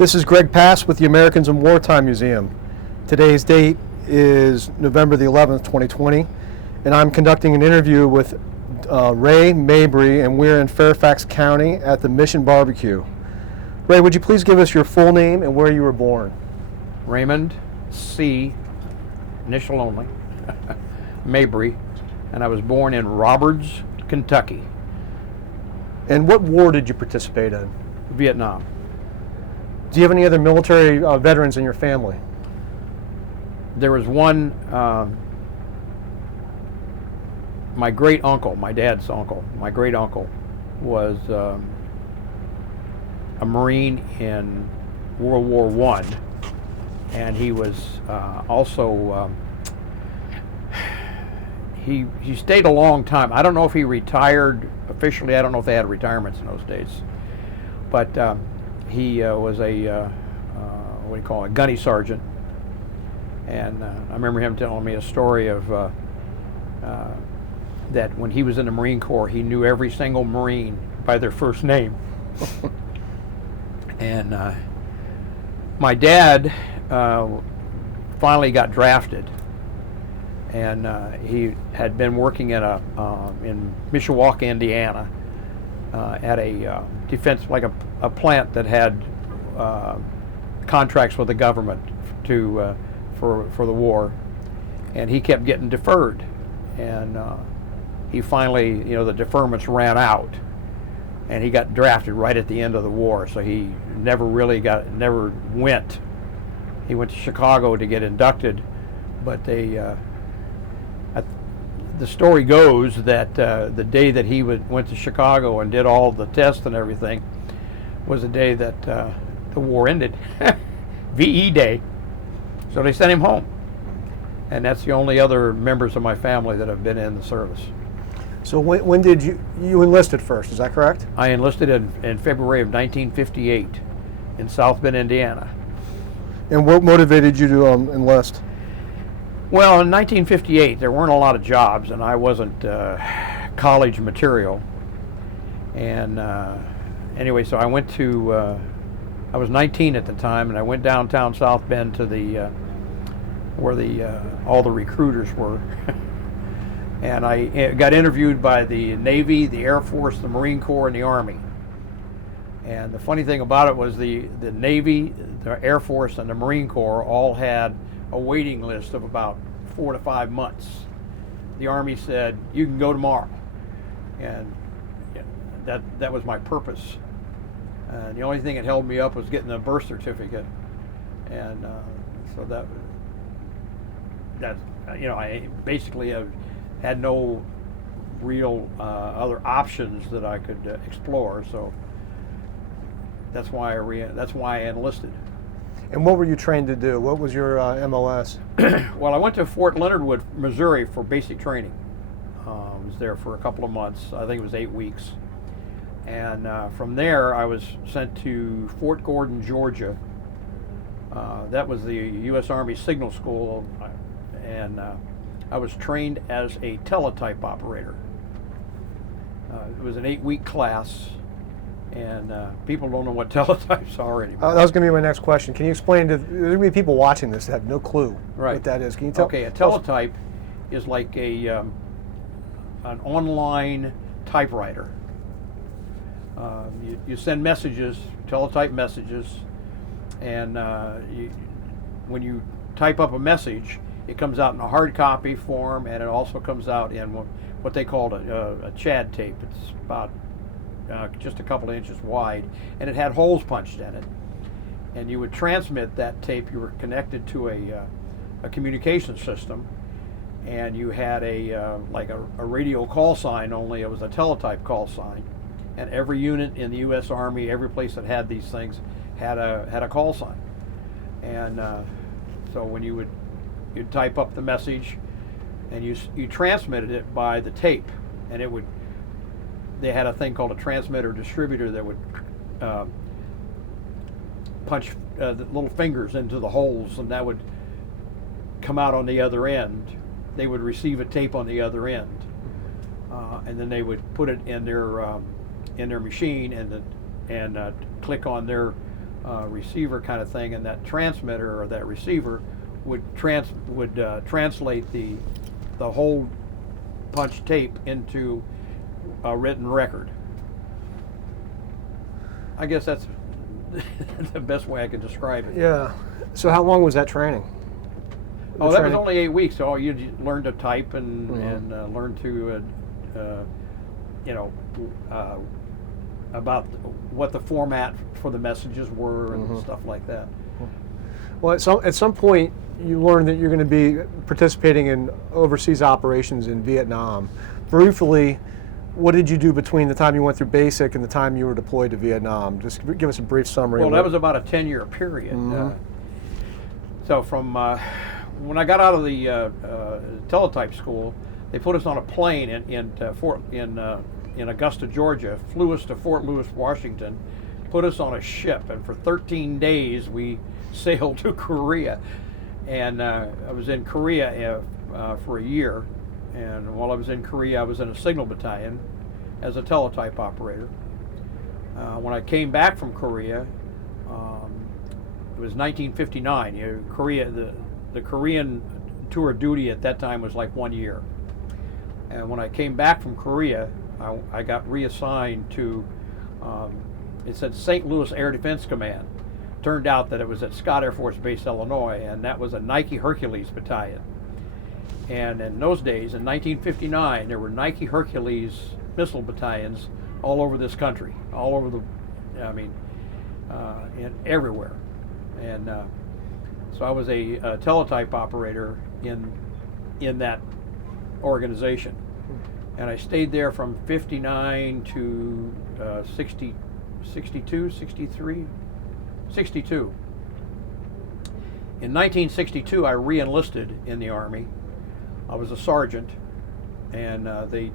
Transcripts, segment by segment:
This is Greg Pass with the Americans in Wartime Museum. Today's date is November the 11th, 2020, and I'm conducting an interview with Ray Mabrey, and we're in Fairfax County at the Mission Barbecue. Ray, would you please give us your full name and where you were born? Raymond C., initial only, Mabrey, and I was born in Roberts, Kentucky. And what war did you participate in? Vietnam. Do you have any other military veterans in your family? There was one, my great uncle, my dad's uncle, my great uncle was a Marine in World War I, and he was also, he stayed a long time. I don't know if he retired officially. I don't know if they had retirements in those days, but he was a what do you call it, a gunny sergeant, and I remember him telling me a story of that when he was in the Marine Corps, he knew every single Marine by their first name. And my dad finally got drafted, and he had been working in Mishawaka, Indiana, at a defense, like a plant that had contracts with the government for the war, and he kept getting deferred, and he finally, the deferments ran out, and he got drafted right at the end of the war. So he never went. He went to Chicago to get inducted, but the story goes that the day that he went to Chicago and did all the tests and everything was the day that the war ended, VE Day. So they sent him home, and that's the only other members of my family that have been in the service. So when did you enlisted first? Is that correct? I enlisted in February of 1958 in South Bend, Indiana. And what motivated you to enlist? Well, in 1958, there weren't a lot of jobs, and I wasn't college material. And anyway, so I went to, I was 19 at the time, and I went downtown South Bend to where all the recruiters were. And I got interviewed by the Navy, the Air Force, the Marine Corps, and the Army. And the funny thing about it was the Navy, the Air Force, and the Marine Corps all had a waiting list of about 4 to 5 months. The Army said, you can go tomorrow. And that was my purpose. And the only thing that held me up was getting a birth certificate. And so that I basically had no real other options that I could explore. So that's why I enlisted. And what were you trained to do? What was your MOS? Well, I went to Fort Leonard Wood, Missouri for basic training. I was there for a couple of months. I think it was 8 weeks. And from there, I was sent to Fort Gordon, Georgia. That was the U.S. Army Signal School, and I was trained as a teletype operator. It was an 8-week class. And people don't know what teletypes are anymore. That was going to be my next question. Can you explain there's going to be people watching this that have no clue what that is. Can you tell? Okay, a teletype is like an online typewriter. You send messages, teletype messages, and when you type up a message, it comes out in a hard copy form, and it also comes out in what they call a CHAD tape. It's about just a couple of inches wide, and it had holes punched in it. And you would transmit that tape. You were connected to a communication system, and you had a radio call sign, only it was a teletype call sign. And every unit in the U.S. Army, every place that had these things, had a call sign. And so when you'd type up the message, and you transmitted it by the tape, and they had a thing called a transmitter distributor that would punch the little fingers into the holes, and that would come out on the other end. They would receive a tape on the other end, and then they would put it in their machine and click on their receiver kind of thing, and that transmitter or that receiver would translate the whole punch tape into a written record. I guess that's the best way I can describe it. Yeah. So how long was that training? Oh, that was only 8 weeks. So you learn to type and learn to, about what the format for the messages were and stuff like that. Well, at some point, you learned that you're going to be participating in overseas operations in Vietnam. Briefly, what did you do between the time you went through basic and the time you were deployed to Vietnam? Just give us a brief summary. Well, that was about a 10-year period. So from when I got out of the teletype school, they put us on a plane in Augusta, Georgia, flew us to Fort Lewis, Washington, put us on a ship, and for 13 days we sailed to Korea. And I was in Korea for a year. And while I was in Korea, I was in a signal battalion as a teletype operator. When I came back from Korea, it was 1959. The Korean tour of duty at that time was like 1 year. And when I came back from Korea, I got reassigned to, it said St. Louis Air Defense Command. Turned out that it was at Scott Air Force Base, Illinois, and that was a Nike Hercules battalion. And in those days, in 1959, there were Nike Hercules missile battalions all over this country, all over everywhere. And so I was a teletype operator in that organization. And I stayed there from 59 to 62. In 1962, I re-enlisted in the Army. I was a sergeant, and I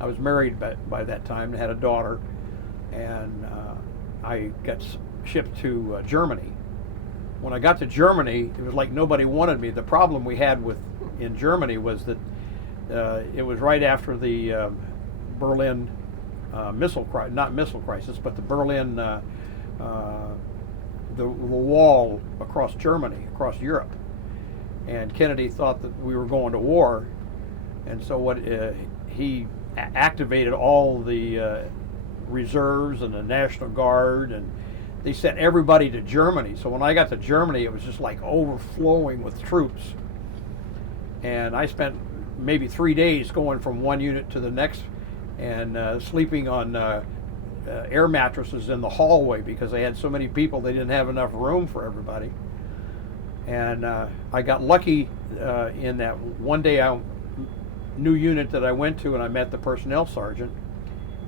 was married by that time and had a daughter, and I got shipped to Germany. When I got to Germany, it was like nobody wanted me. The problem we had in Germany was that it was right after the Berlin not missile crisis, but the Berlin the wall across Germany, across Europe. And Kennedy thought that we were going to war, and so he activated all the reserves and the National Guard, and they sent everybody to Germany. So when I got to Germany, it was just like overflowing with troops. And I spent maybe 3 days going from one unit to the next and sleeping on air mattresses in the hallway because they had so many people, they didn't have enough room for everybody. And I got lucky in that one day new unit that I went to, and I met the personnel sergeant,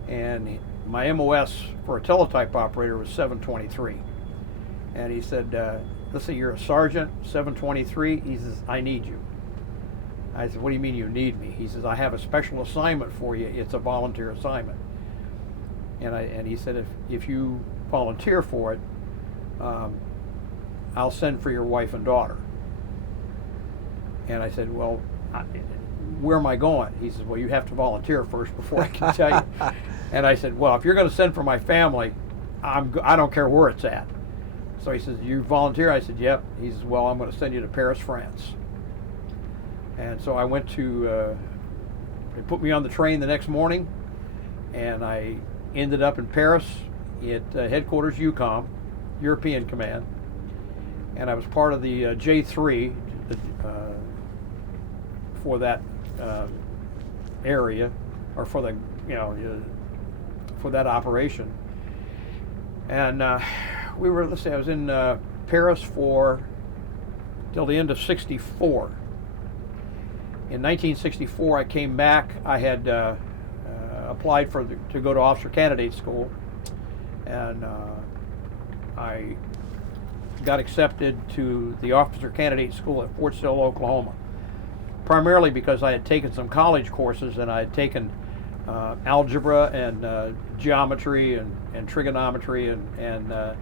and my MOS for a teletype operator was 723. And he said, listen, you're a sergeant, 723. He says, I need you. I said, what do you mean you need me? He says, I have a special assignment for you. It's a volunteer assignment. And he said, if you volunteer for it, I'll send for your wife and daughter. And I said, well, where am I going? He says, well, you have to volunteer first before I can tell you. And I said, well, if you're going to send for my family, I don't care where it's at. So he says, you volunteer? I said, yep. He says, well, I'm going to send you to Paris, France. And so I went to, they put me on the train the next morning, and I ended up in Paris at headquarters EUCOM, European Command. And I was part of the J3 for that area, or for the for that operation. And we were, let's say, I was in Paris till the end of '64. In 1964, I came back. I had applied to go to officer candidate school, and I got accepted to the officer candidate school at Fort Sill, Oklahoma, primarily because I had taken some college courses, and I had taken algebra and geometry and trigonometry, and as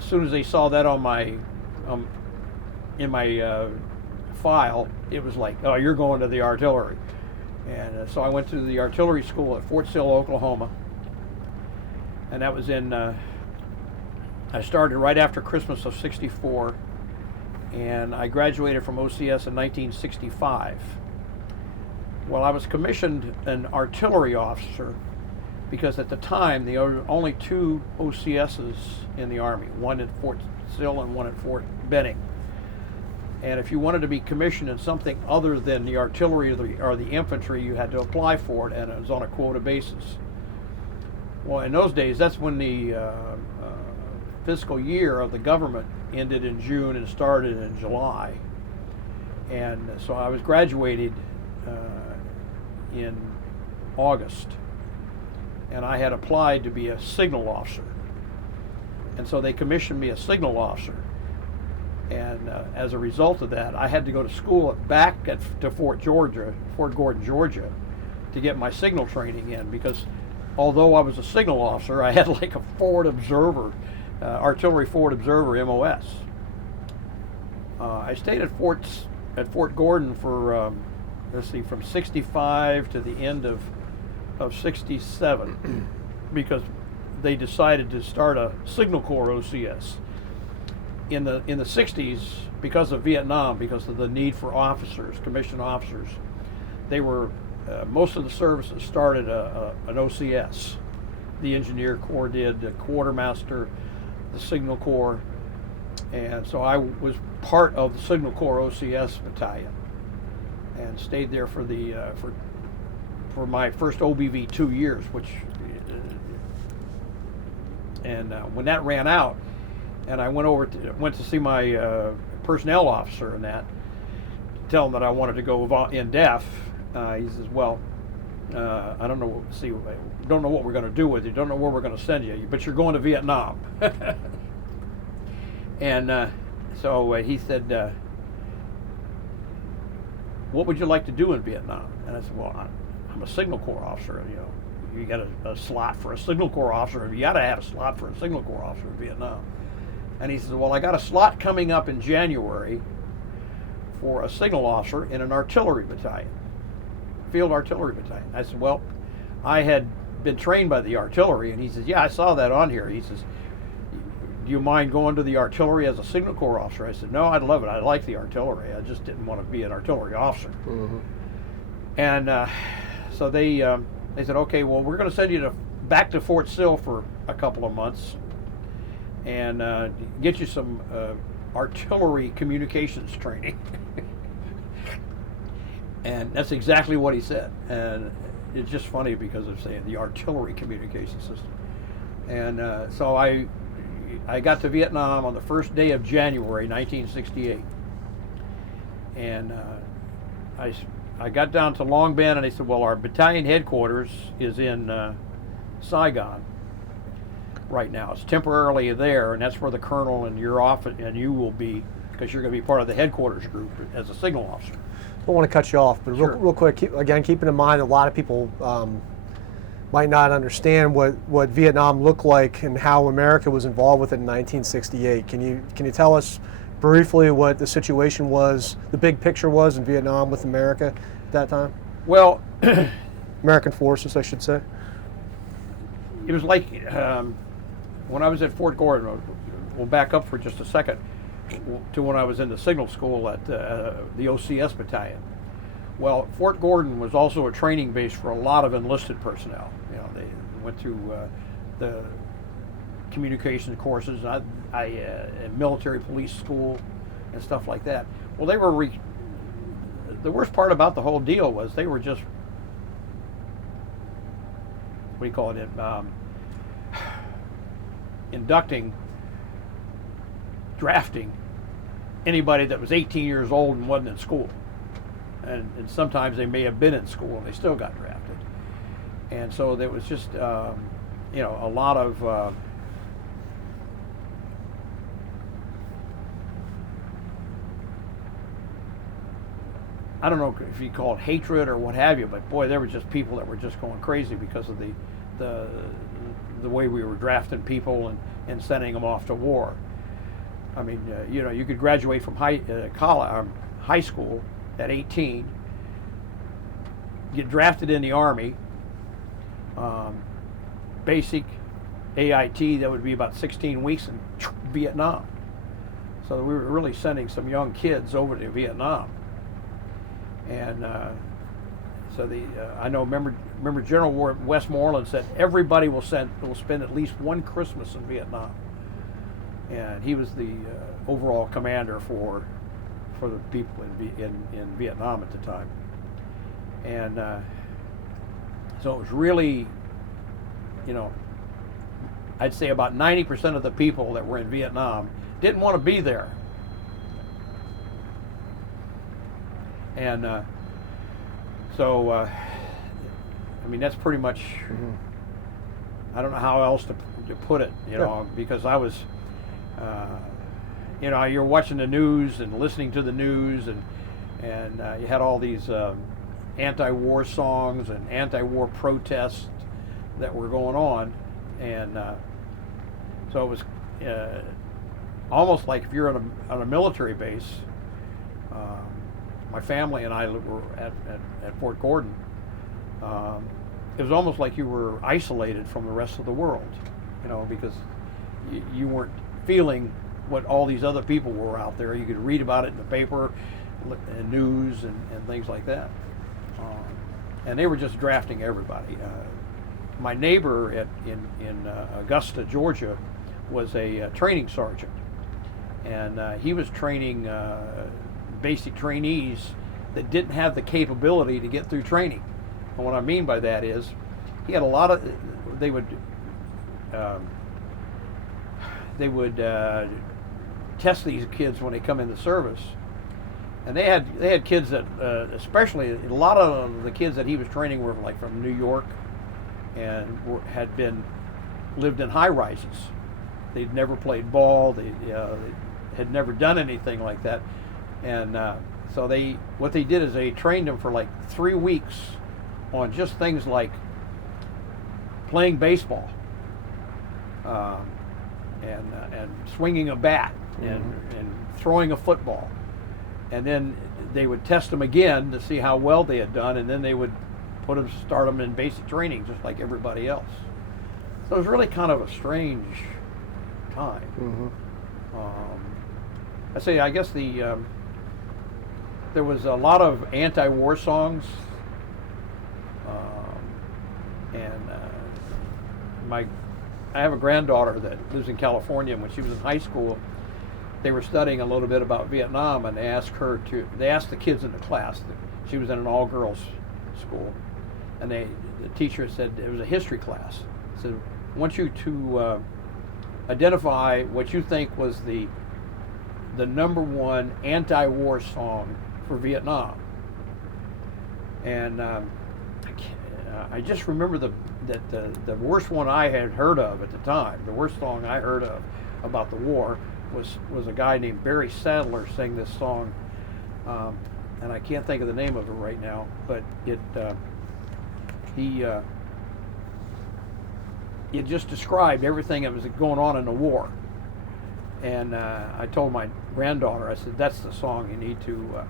soon as they saw that on my in my file, it was like, oh, you're going to the artillery. And so I went to the artillery school at Fort Sill, Oklahoma, and that was in I started right after Christmas of '64, and I graduated from OCS in 1965. Well, I was commissioned an artillery officer because at the time there were only 2 OCSs in the Army, one at Fort Sill and one at Fort Benning. And if you wanted to be commissioned in something other than the artillery or the infantry, you had to apply for it, and it was on a quota basis. Well, in those days, that's when the fiscal year of the government ended in June and started in July. And so I was graduated in August, and I had applied to be a signal officer. And so they commissioned me a signal officer. And as a result of that, I had to go to school to Fort Gordon, Georgia, to get my signal training in, because although I was a signal officer, I had like a forward observer, artillery forward observer MOS. I stayed at Fort Gordon for from '65 to the end of '67, because they decided to start a Signal Corps OCS. In the '60s, because of Vietnam, because of the need for officers, commissioned officers, they were most of the services started an OCS. The Engineer Corps did, the Quartermaster, the Signal Corps, and so I was part of the Signal Corps OCS battalion, and stayed there for the for my first OBV 2 years, which when that ran out. And I went to see my personnel officer in that, tell him that I wanted to go in def. He says, "Well, I don't know. Don't know what we're going to do with you. Don't know where we're going to send you. But you're going to Vietnam." And so he said, "What would you like to do in Vietnam?" And I said, "Well, I'm a Signal Corps officer. You know, you got a slot for a Signal Corps officer. You got to have a slot for a Signal Corps officer in Vietnam." And he says, "Well, I got a slot coming up in January for a signal officer in an artillery battalion, field artillery battalion." I said, "Well, I had been trained by the artillery." And he says, "Yeah, I saw that on here." He says, "Do you mind going to the artillery as a Signal Corps officer?" I said, "No, I'd love it. I like the artillery. I just didn't want to be an artillery officer." Mm-hmm. And so they said, "Okay, well, we're going to send you back to Fort Sill for a couple of months and get you some artillery communications training." And that's exactly what he said. And it's just funny because of saying the artillery communication system. And so I got to Vietnam on the first day of January 1968. And I got down to Long Binh, and they said, "Well, our battalion headquarters is in Saigon right now. It's temporarily there, and that's where the colonel and your office and you will be, because you're going to be part of the headquarters group as a signal officer." I don't want to cut you off, but Sure. real quick, keeping in mind a lot of people might not understand what Vietnam looked like and how America was involved with it in 1968. Can you tell us briefly what the situation was, the big picture was in Vietnam with America at that time? Well, American forces, I should say. it was like when I was at Fort Gordon. We'll back up for just a second to when I was in the signal school at the OCS battalion. Well, Fort Gordon was also a training base for a lot of enlisted personnel. You know, they went through the communication courses, military police school, and stuff like that. Well, they were the worst part about the whole deal was they were just, what do you call it, drafting anybody that was 18 years old and wasn't in school. And sometimes they may have been in school and they still got drafted. And so there was just, a lot of I don't know if you call it hatred or what have you, but boy, there were just people that were just going crazy because of the way we were drafting people and sending them off to war. I mean, you could graduate from high school at 18, get drafted in the Army, basic, AIT, that would be about 16 weeks in Vietnam. So we were really sending some young kids over to Vietnam. And so I know, remember General Westmoreland said everybody will spend at least one Christmas in Vietnam. And he was the overall commander for the people in Vietnam at the time. And so it was really, I'd say about 90% of the people that were in Vietnam didn't want to be there. And so, I mean, that's pretty much, I don't know how else to put it, because I was, you're watching the news and listening to the news, and you had all these anti-war songs and anti-war protests that were going on, and so it was almost like if you're on a military base. My family and I were at Fort Gordon. It was almost like you were isolated from the rest of the world, because you weren't feeling what all these other people were out there. You could read about it in the paper and news and things like that. And they were just drafting everybody. My neighbor in Augusta, Georgia, was a training sergeant, and he was training basic trainees that didn't have the capability to get through training. And what I mean by that is, he had a lot of, they would test these kids when they come into service, and they had kids that, especially a lot of the kids that he was training were like from New York, and lived in high rises. They'd never played ball. They had never done anything like that. And so what they did is they trained them for like 3 weeks on just things like playing baseball, and swinging a bat, and throwing a football, and then they would test them again to see how well they had done, and then they would start them in basic training just like everybody else. So it was really kind of a strange time. I guess there was a lot of anti-war songs, and I have a granddaughter that lives in California, and when she was in high school, they were studying a little bit about Vietnam, and they asked the kids in the class. She was in an all-girls school, and the teacher said, it was a history class, said, I want you to identify what you think was the number one anti-war song for Vietnam. And I just remember that the worst one I had heard of at the time, the worst song I heard of about the war was a guy named Barry Sadler sang this song, and I can't think of the name of it right now, but it just described everything that was going on in the war. And I told my granddaughter, I said, that's the song you need to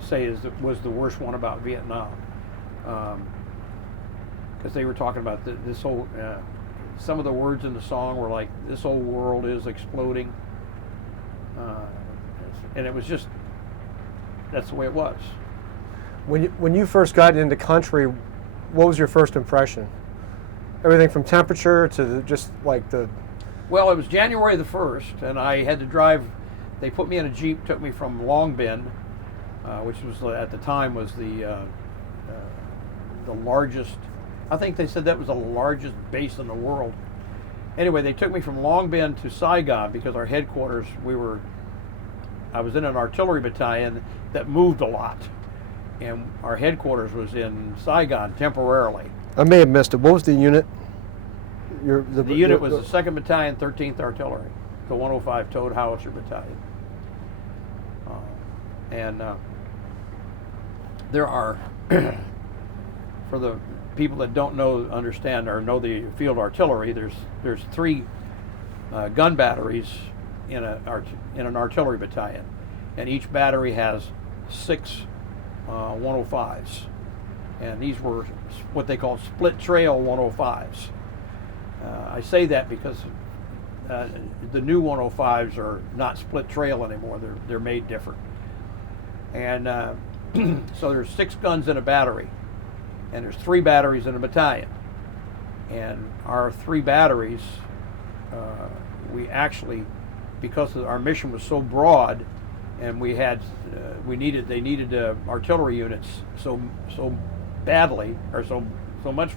say was the worst one about Vietnam, because they were talking about this whole. Some of the words in the song were like, "This whole world is exploding," and it was just, that's the way it was. When you first got into country, what was your first impression? Everything from temperature to just like the. Well, it was January the 1st, and I had to drive. They put me in a Jeep, took me from Long Bend, which was at the time was the largest. I think they said that was the largest base in the world. Anyway, they took me from Long Bend to Saigon because our headquarters. I was in an artillery battalion that moved a lot, and our headquarters was in Saigon temporarily. I may have missed it. What was the unit? The unit was the 2nd Battalion, 13th Artillery, the 105 Towed Howitzer Battalion. And there are, for the people that don't understand or know the field artillery, there's 3 gun batteries in an artillery battalion, and each battery has 6 105s. and these were what they call split trail 105s. I say that because the new 105s are not split trail anymore. They're made different. And so there's 6 guns in a battery, and there's 3 batteries in a battalion. And our 3 batteries, we actually, because our mission was so broad, and they needed artillery units so badly, or so much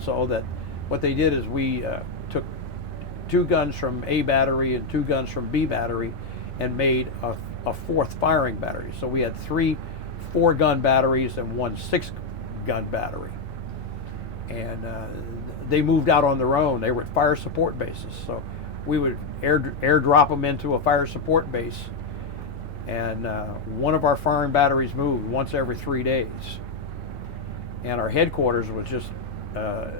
so that what they did is we took 2 guns from A battery and 2 guns from B battery and made a 4th firing battery. So we had 3 4-gun batteries and 1 6-gun battery. And they moved out on their own. They were at fire support bases. So we would airdrop them into a fire support base. And one of our firing batteries moved once every 3 days. And our headquarters was just a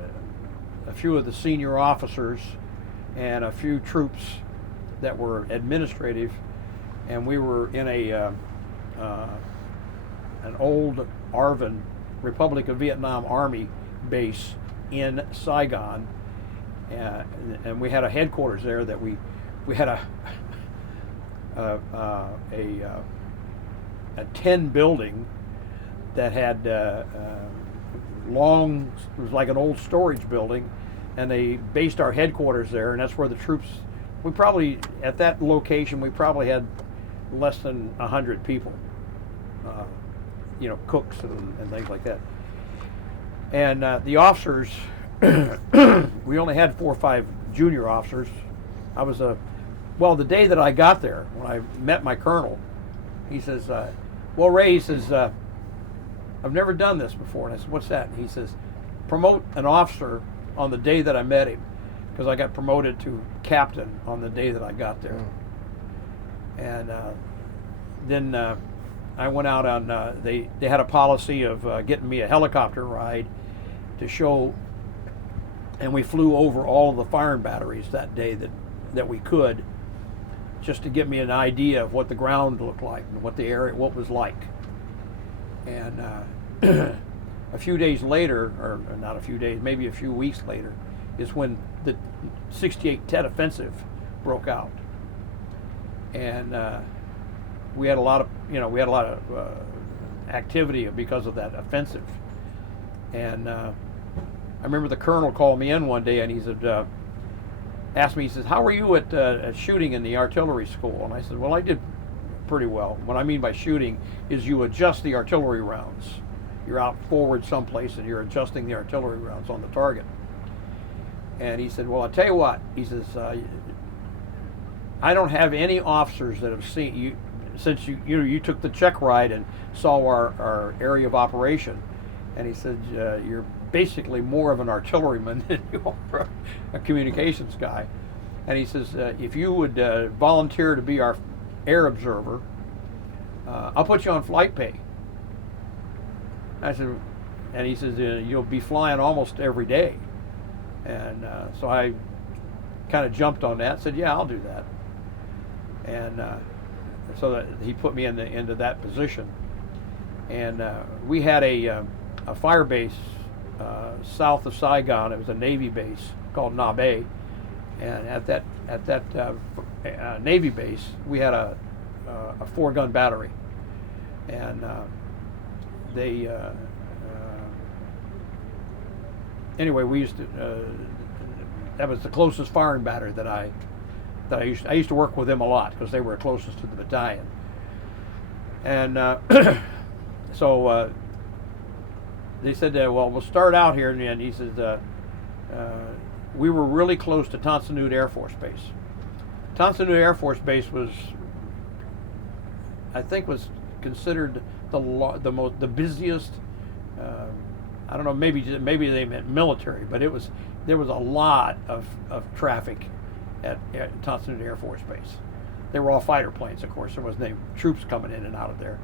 few of the senior officers and a few troops that were administrative, and we were in an old ARVN, Republic of Vietnam Army base in Saigon, and we had a headquarters there that we had a 10 building that had long, it was like an old storage building, and they based our headquarters there, and that's where the troops, we probably, at that location, we probably had less than 100 people, cooks and things like that. And the officers, we only had 4 or 5 junior officers. I was the day that I got there, when I met my colonel, he says, well, Ray, he says, I've never done this before. And I said, what's that? And he says, promote an officer on the day that I met him, because I got promoted to captain on the day that I got there. And then I went out on, they had a policy of getting me a helicopter ride to show, and we flew over all of the firing batteries that day that we could, just to give me an idea of what the ground looked like and what the area, what was like. And a few days later, or not a few days, maybe a few weeks later, is when the 68 Tet Offensive broke out. And we had a lot of activity because of that offensive. And I remember the colonel called me in one day, and he said, asked me, he says, how were you at shooting in the artillery school? And I said, well, I did pretty well. What I mean by shooting is you adjust the artillery rounds. You're out forward someplace and you're adjusting the artillery rounds on the target. And he said, well, I'll tell you what. He says, I don't have any officers that have seen you, since you took the check ride and saw our area of operation. And he said, you're basically more of an artilleryman than you are a communications guy. And he says, if you would volunteer to be our air observer, I'll put you on flight pay. I said, and he says, you'll be flying almost every day. And so I kind of jumped on that, said, yeah, I'll do that. And so that he put me into that position. And we had a fire base south of Saigon. It was a Navy base called Mabrey. And at that Navy base, we had a 4-gun battery. And anyway, we used to, that was the closest firing battery that I used to work with them a lot, because they were closest to the battalion. And so they said, well, we'll start out here. And he said, we were really close to Tan Son Nhut Air Force Base. Tan Son Nhut Air Force Base was, I think, was considered the busiest. I don't know, maybe they meant military, but there was a lot of traffic at Tan Son Nhut Air Force Base. They were all fighter planes, of course. There wasn't any troops coming in and out of there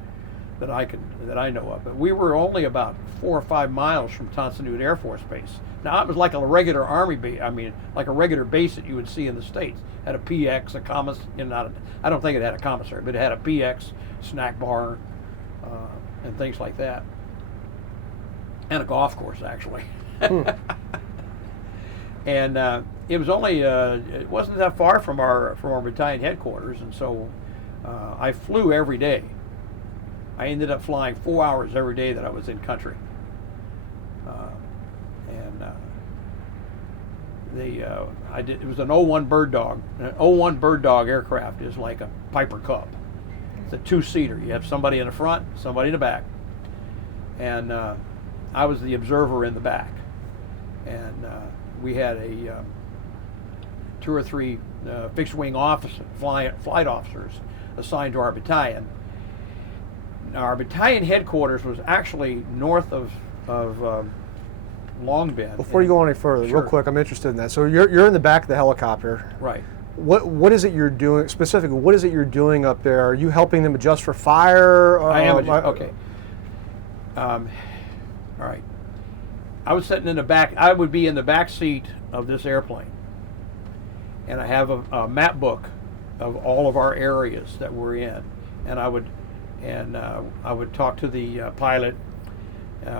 that I know of. But we were only about 4 or 5 miles from Tan Son Nhut Air Force Base. Now, it was like a regular Army base. I mean, like a regular base that you would see in the States. It had a PX, I don't think it had a commissary, but it had a PX, snack bar, and things like that. and a golf course actually. Hmm. And it was only it wasn't that far from our battalion headquarters, and so I flew every day. I ended up flying 4 hours every day that I was in country. It was an O-1 Bird Dog. An O-1 Bird Dog aircraft is like a Piper Cub. It's a two-seater. You have somebody in the front, somebody in the back, and I was the observer in the back. And we had a 2 or 3 fixed-wing flight officers assigned to our battalion. Now, our battalion headquarters was actually north of Long Bend. Before you go any further, Sure. real quick, I'm interested in that. So you're in the back of the helicopter. Right. What is it you're doing specifically? What is it you're doing up there? Are you helping them adjust for fire? I am. Okay. All right. I was sitting in the back. I would be in the back seat of this airplane, and I have a map book of all of our areas that we're in, and I would talk to the pilot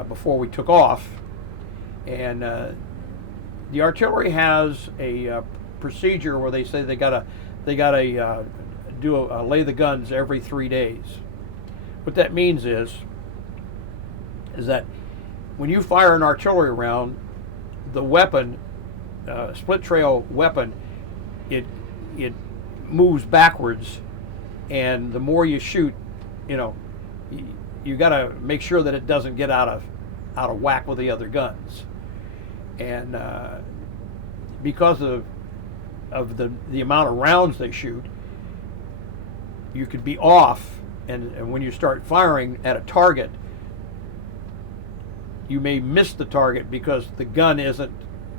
before we took off, and the artillery has a procedure where they say they gotta lay the guns every 3 days. What that means is that when you fire an artillery round, the weapon, split trail weapon, it moves backwards, and the more you shoot, you got to make sure that it doesn't get out of whack with the other guns, and because of the amount of rounds they shoot, you could be off, and when you start firing at a target, you may miss the target because the gun isn't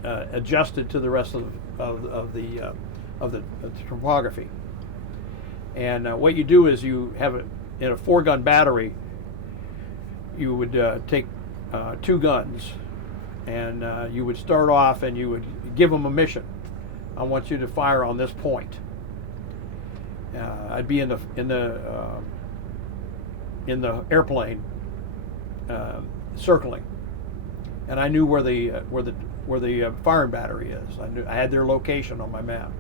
adjusted to the rest of the topography. And what you do is you have in a 4-gun battery, you would take 2 guns, and you would start off and you would give them a mission. I want you to fire on this point. I'd be in the airplane circling, and I knew where the firing battery is. I had their location on my map.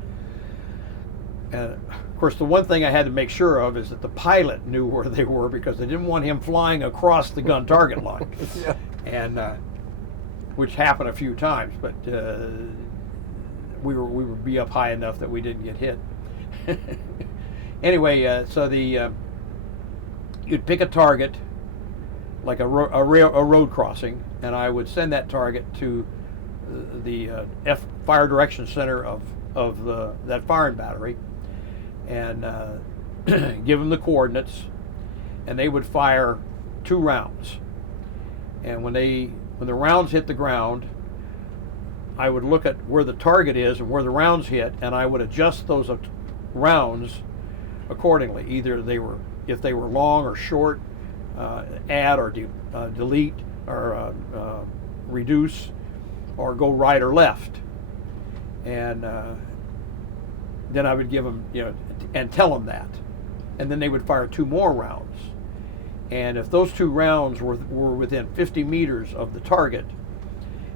And of course, the one thing I had to make sure of is that the pilot knew where they were, because they didn't want him flying across the gun target line. Yeah. And which happened a few times, but we would be up high enough that we didn't get hit. Anyway, so you'd pick a target, like a road crossing, and I would send that target to the Fire Direction Center of that firing battery, and give them the coordinates, and they would fire 2 rounds. And when the rounds hit the ground, I would look at where the target is and where the rounds hit, and I would adjust those rounds accordingly. Either if they were long or short, add or delete or reduce, or go right or left. And then I would give them, and tell them that, and then they would fire 2 more rounds. And if those 2 rounds were within 50 meters of the target,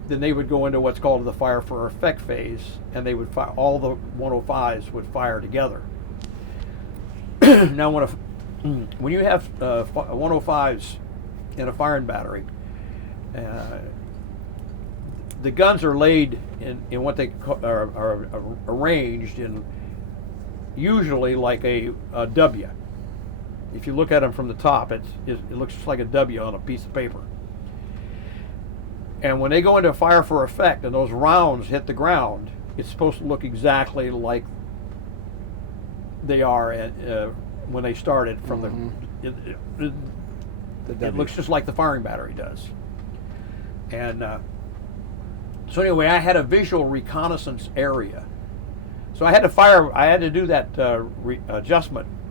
then they would go into what's called the fire for effect phase, and they would fire. All the 105s would fire together. Now, when you have 105s in a firing battery, the guns are laid in what they are arranged in, usually like a W. If you look at them from the top, it looks just like a W on a piece of paper. And when they go into fire for effect and those rounds hit the ground, it's supposed to look exactly like they are when they started from it looks just like the firing battery does. And so anyway, I had a visual reconnaissance area. So I had to do that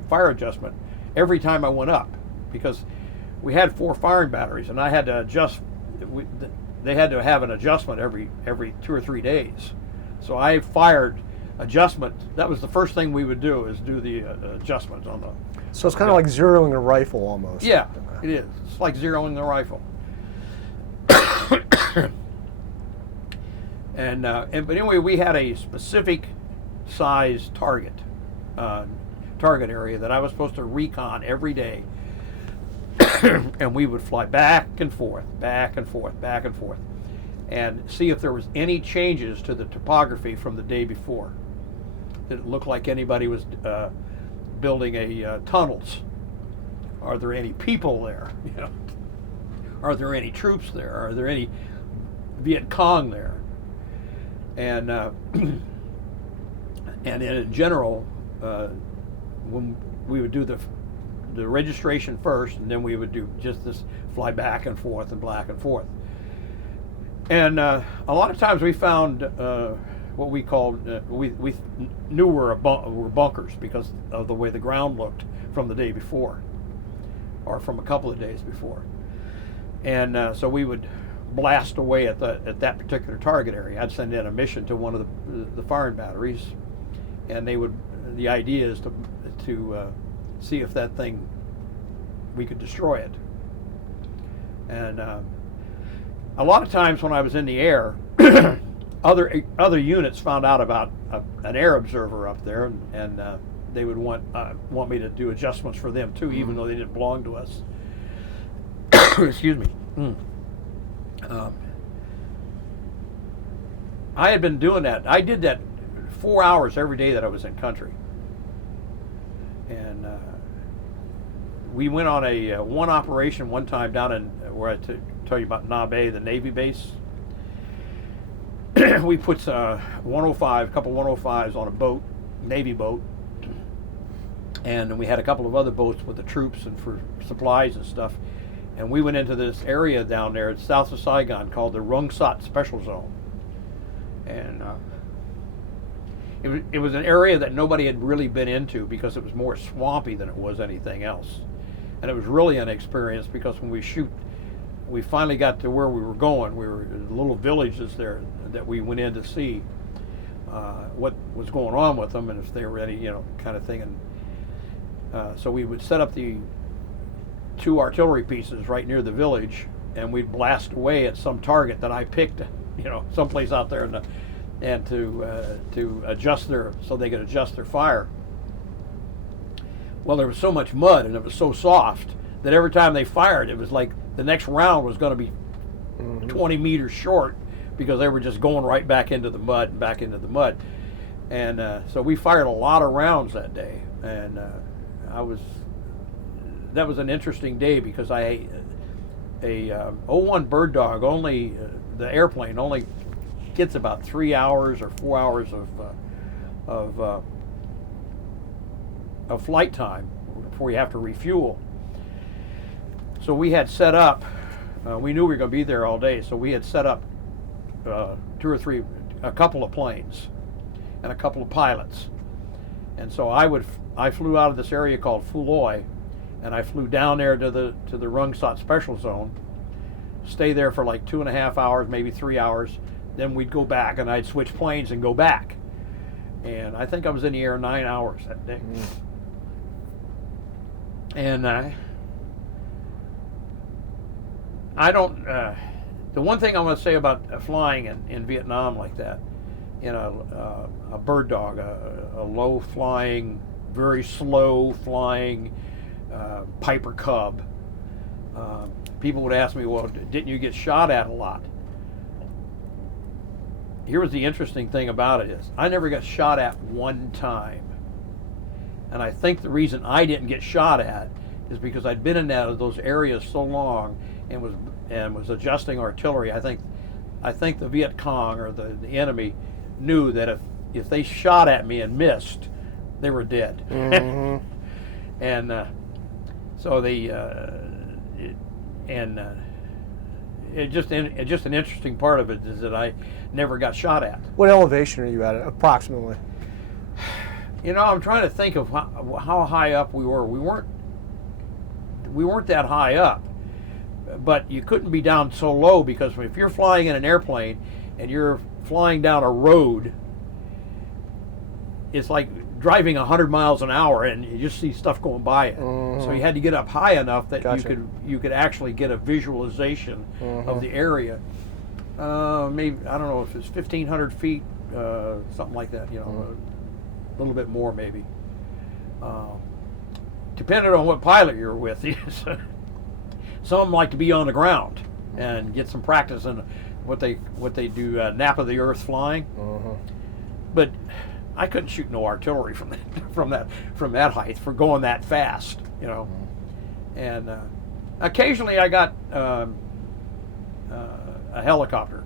fire adjustment every time I went up, because we had 4 firing batteries, and I had to adjust. They had to have an adjustment every 2 or 3 days. So I fired adjustment. That was the first thing we would do, is do the adjustments on the. So it's kind of like zeroing a rifle almost. Yeah, it is. It's like zeroing the rifle. But anyway, we had a specific size target area that I was supposed to recon every day. And we would fly back and forth, back and forth, back and forth, and see if there was any changes to the topography from the day before. Did it look like anybody was building tunnels? Are there any people there? You know, are there any troops there? Are there any Viet Cong there? And and in general, when we would do the registration first, and then we would do just this fly back and forth and back and forth. And a lot of times we found what we called, we knew were bunkers because of the way the ground looked from the day before, or from a couple of days before. And so we would blast away at that particular target area. I'd send in a mission to one of the firing batteries, and the idea is to see if that thing, we could destroy it. And a lot of times when I was in the air, other units found out about an air observer up there, and they would want me to do adjustments for them too, even though they didn't belong to us. Excuse me. I had been doing that. I did that 4 hours every day that I was in country. And we went on one operation one time down in where I tell you about Mabrey, the Navy base. We put a couple 105s on a boat, Navy boat, and we had a couple of other boats with the troops and for supplies and stuff. And we went into this area down there south of Saigon called the Rungsat Special Zone. And it was an area that nobody had really been into because it was more swampy than it was anything else. And it was really an experience because when we finally got to where we were going. We were in little villages there that we went in to see what was going on with them and if they were ready, kind of thing. And so we would set up the 2 artillery pieces right near the village, and we'd blast away at some target that I picked, someplace out there, and to adjust so they could adjust their fire. Well, there was so much mud and it was so soft that every time they fired, it was like the next round was going to be 20 meters short because they were just going right back into the mud and back into the mud. And so we fired a lot of rounds that day, and that was an interesting day because a 01 Bird Dog the airplane only gets about 3 hours or 4 hours of flight time before you have to refuel. So we had set up, we knew we were going to be there all day, so we had set up a couple of planes and a couple of pilots. And so I flew out of this area called Fuloy, and I flew down there to the Rungsat Special Zone, stay there for like 2.5 hours, maybe 3 hours. Then we'd go back, and I'd switch planes and go back. And I think I was in the air 9 hours that day. And I don't. The one thing I want to say about flying in Vietnam like that, a Bird Dog, a low flying, very slow flying Piper Cub. People would ask me, well, didn't you get shot at a lot? Here was the interesting thing about it is I never got shot at one time. And I think the reason I didn't get shot at is because I'd been in those areas so long and was adjusting artillery. I think the Viet Cong or the enemy knew that if they shot at me and missed, they were dead. Mm-hmm. And so just an interesting part of it is that I never got shot at. What elevation are you at approximately? I'm trying to think of how high up we were. We weren't that high up, but you couldn't be down so low because if you're flying in an airplane and you're flying down a road, it's like driving 100 miles an hour and you just see stuff going by it. So you had to get up high enough that Gotcha. you could actually get a visualization of the area. Maybe, I don't know if it's 1,500 feet, something like that, you know, a little bit more maybe. Depending on what pilot you're with. Some of them like to be on the ground and get some practice in what they do, nap of the earth flying. But I couldn't shoot no artillery from that height for going that fast, you know. And occasionally I got a helicopter,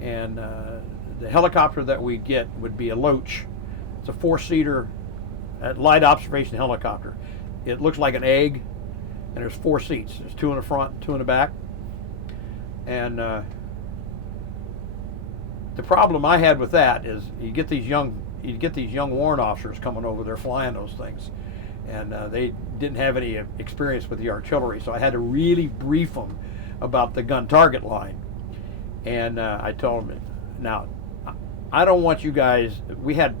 and the helicopter that we get would be a Loach. It's a 4-seater light observation helicopter. It looks like an egg, and there's 4 seats. There's 2 in the front, 2 in the back. And the problem I had with that is you get these young warrant officers coming over there flying those things, and they didn't have any experience with the artillery, so I had to really brief them about the gun target line. And I told them, now, I don't want you guys. We had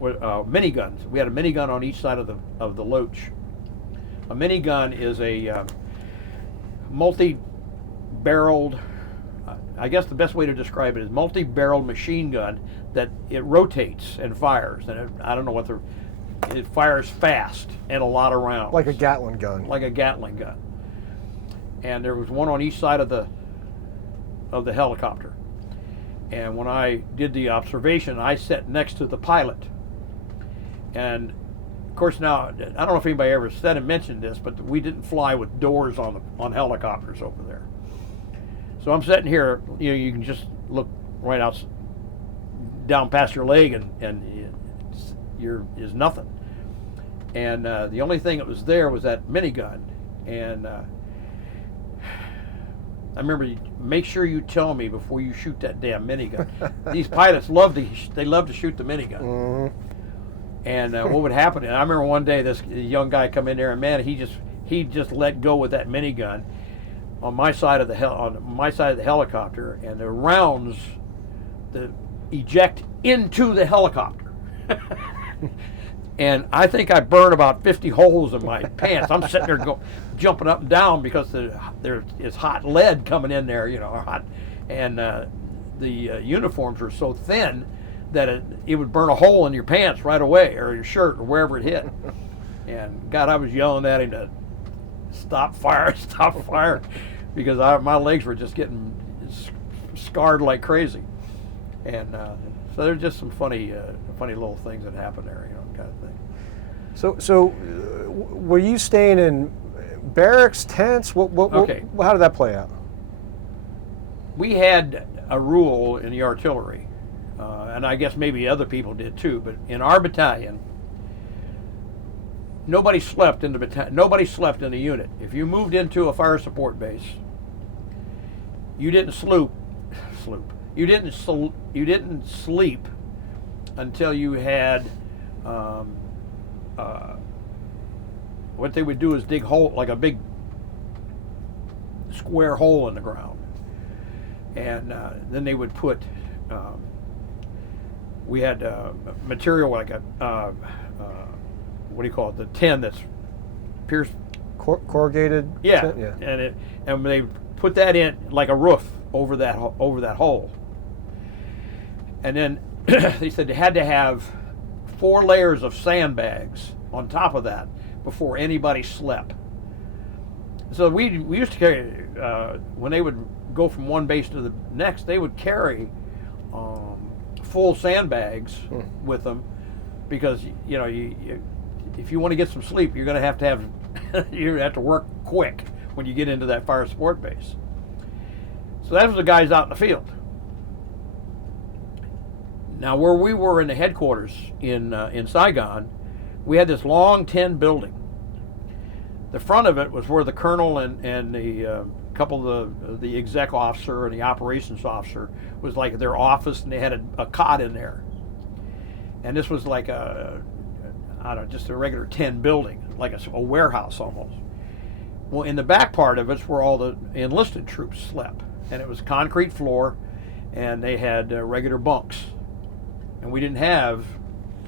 miniguns. We had a minigun on each side of the Loach. A minigun is a multi-barreled, I guess the best way to describe it is multi-barreled machine gun that it rotates and fires. And I don't know it fires fast and a lot of rounds. Like a Gatling gun. Like a Gatling gun. And there was one on each side of the helicopter. And when I did the observation, I sat next to the pilot. And of course, now I don't know if anybody ever said and mentioned this, but we didn't fly with doors on helicopters over there. So I'm sitting here, you know, you can just look right out down past your leg, and is nothing. And the only thing that was there was that minigun. And I remember, make sure you tell me before you shoot that damn minigun. These pilots love to shoot the minigun. And what would happen? And I remember one day this young guy come in there, and man, he just let go with that minigun on my side of the helicopter, and the rounds that eject into the helicopter. And I think I burned about 50 holes in my pants. I'm sitting there jumping up and down because there is hot lead coming in there, you know, hot, and the uniforms are so thin that it would burn a hole in your pants right away, or your shirt, or wherever it hit. And God, I was yelling at him to stop fire, because my legs were just getting scarred like crazy. And so there's just some funny little things that happen there, you know, kind of thing. So were you staying in barracks, tents? Okay. How did that play out? We had a rule in the artillery, and I guess maybe other people did too, but in our battalion, nobody slept in the unit. If you moved into a fire support base, you didn't You didn't sleep until you had what they would do is dig like a big square hole in the ground, and then they would put we had material like a what do you call it, the tin that's pierced, corrugated. yeah, tin? Yeah. And they put that in like a roof over that hole. And then they said they had to have 4 layers of sandbags on top of that before anybody slept. So we used to carry, when they would go from one base to the next, they would carry full sandbags with them, because you know if you want to get some sleep, you're going to have you have to work quick when you get into that fire support base. So that was the guys out in the field. Now, where we were in the headquarters in Saigon, we had this long tin building. The front of it was where the colonel and the couple of the exec officer and the operations officer was like their office, and they had a cot in there. And this was like just a regular tin building, like a warehouse almost. Well, in the back part of it's where all the enlisted troops slept, and it was concrete floor, and they had regular bunks. And we didn't have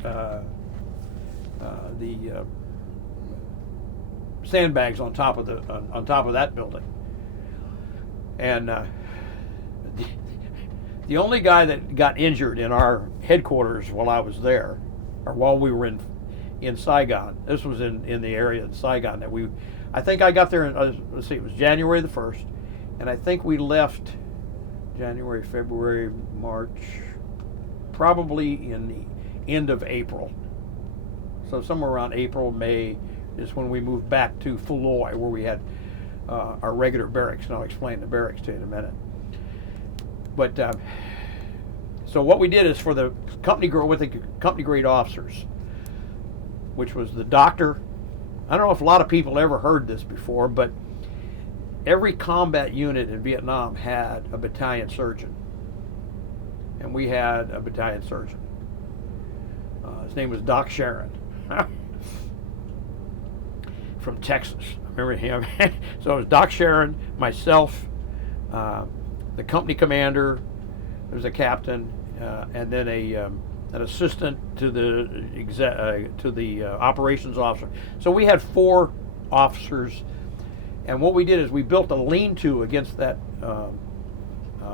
the sandbags on top of that building. And the only guy that got injured in our headquarters while I was there, or while we were in Saigon, this was in the area of Saigon I think I got there, let's see, it was January the 1st, and I think we left January, February, March, probably in the end of April. So somewhere around April, May is when we moved back to Fuloy, where we had our regular barracks, and I'll explain the barracks to you in a minute. But so what we did is for the company grade officers, which was the doctor. I don't know if a lot of people ever heard this before, but every combat unit in Vietnam had a battalion surgeon, and we had a battalion surgeon. His name was Doc Sharon from Texas. I remember him. So it was Doc Sharon, myself, the company commander, there was a captain, and then an assistant to the operations officer. So we had 4 officers, and what we did is we built a lean-to against that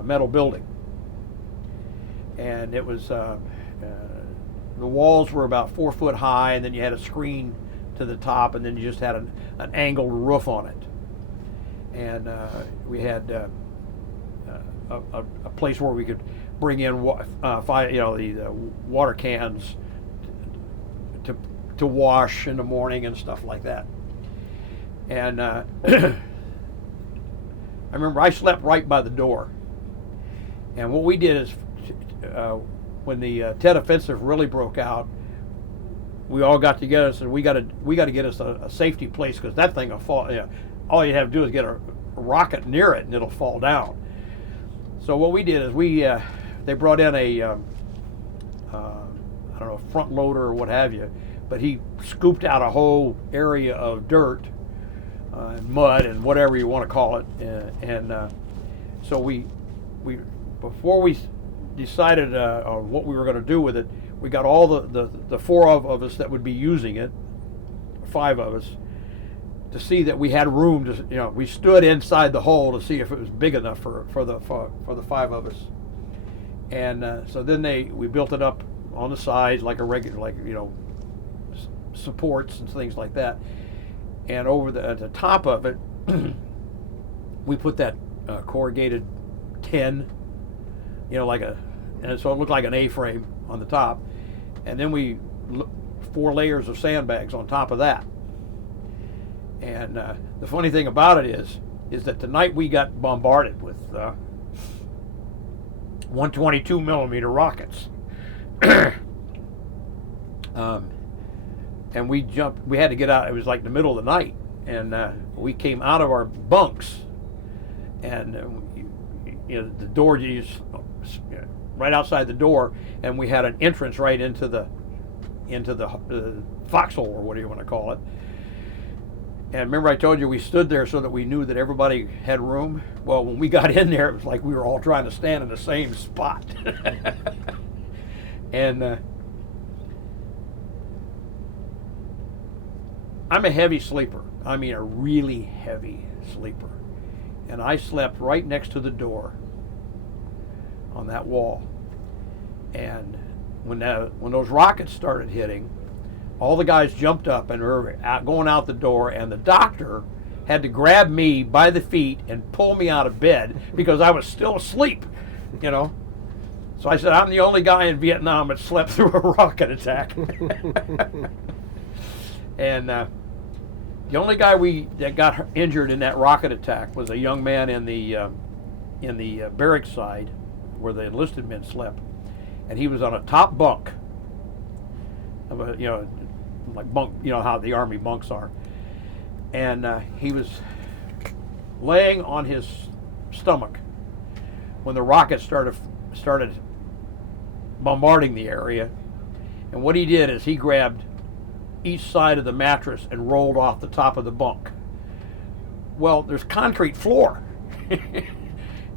metal building, and it was the walls were about 4 foot high, and then you had a screen to the top, and then you just had an angled roof on it, and we had a place where we could bring in the water cans to wash in the morning and stuff like that. And I remember I slept right by the door. And what we did is, when the Tet Offensive really broke out, we all got together and said, we got to get us a safety place, because that thing will fall. All you have to do is get a rocket near it and it'll fall down. So what we did is they brought in a I don't know, front loader or what have you, but he scooped out a whole area of dirt, mud, and whatever you want to call it, and so we before we decided what we were going to do with it, we got all the 4 of us that would be using it, 5 of us, to see that we had room to, we stood inside the hole to see if it was big enough for the 5 of us. And so then we built it up on the sides like a regular, supports and things like that. And at the top of it, we put that corrugated tin, and so it looked like an A-frame on the top. And then 4 layers of sandbags on top of that. And the funny thing about it is that the night we got bombarded with 122 millimeter rockets, and we had to get out. It was like the middle of the night, and we came out of our bunks, and the door, right outside the door, and we had an entrance right into the foxhole, or what do you want to call it. And remember I told you we stood there so that we knew that everybody had room? Well, when we got in there, it was like we were all trying to stand in the same spot. And I'm a heavy sleeper. I mean, a really heavy sleeper. And I slept right next to the door on that wall. And when those rockets started hitting, all the guys jumped up and were going out the door, and the doctor had to grab me by the feet and pull me out of bed because I was still asleep, So I said, I'm the only guy in Vietnam that slept through a rocket attack. And the only guy that got injured in that rocket attack was a young man in the barracks side where the enlisted men slept, and he was on a top bunk of a, like bunk, how the Army bunks are. And he was laying on his stomach when the rockets started bombarding the area. And what he did is he grabbed each side of the mattress and rolled off the top of the bunk. Well, there's concrete floor.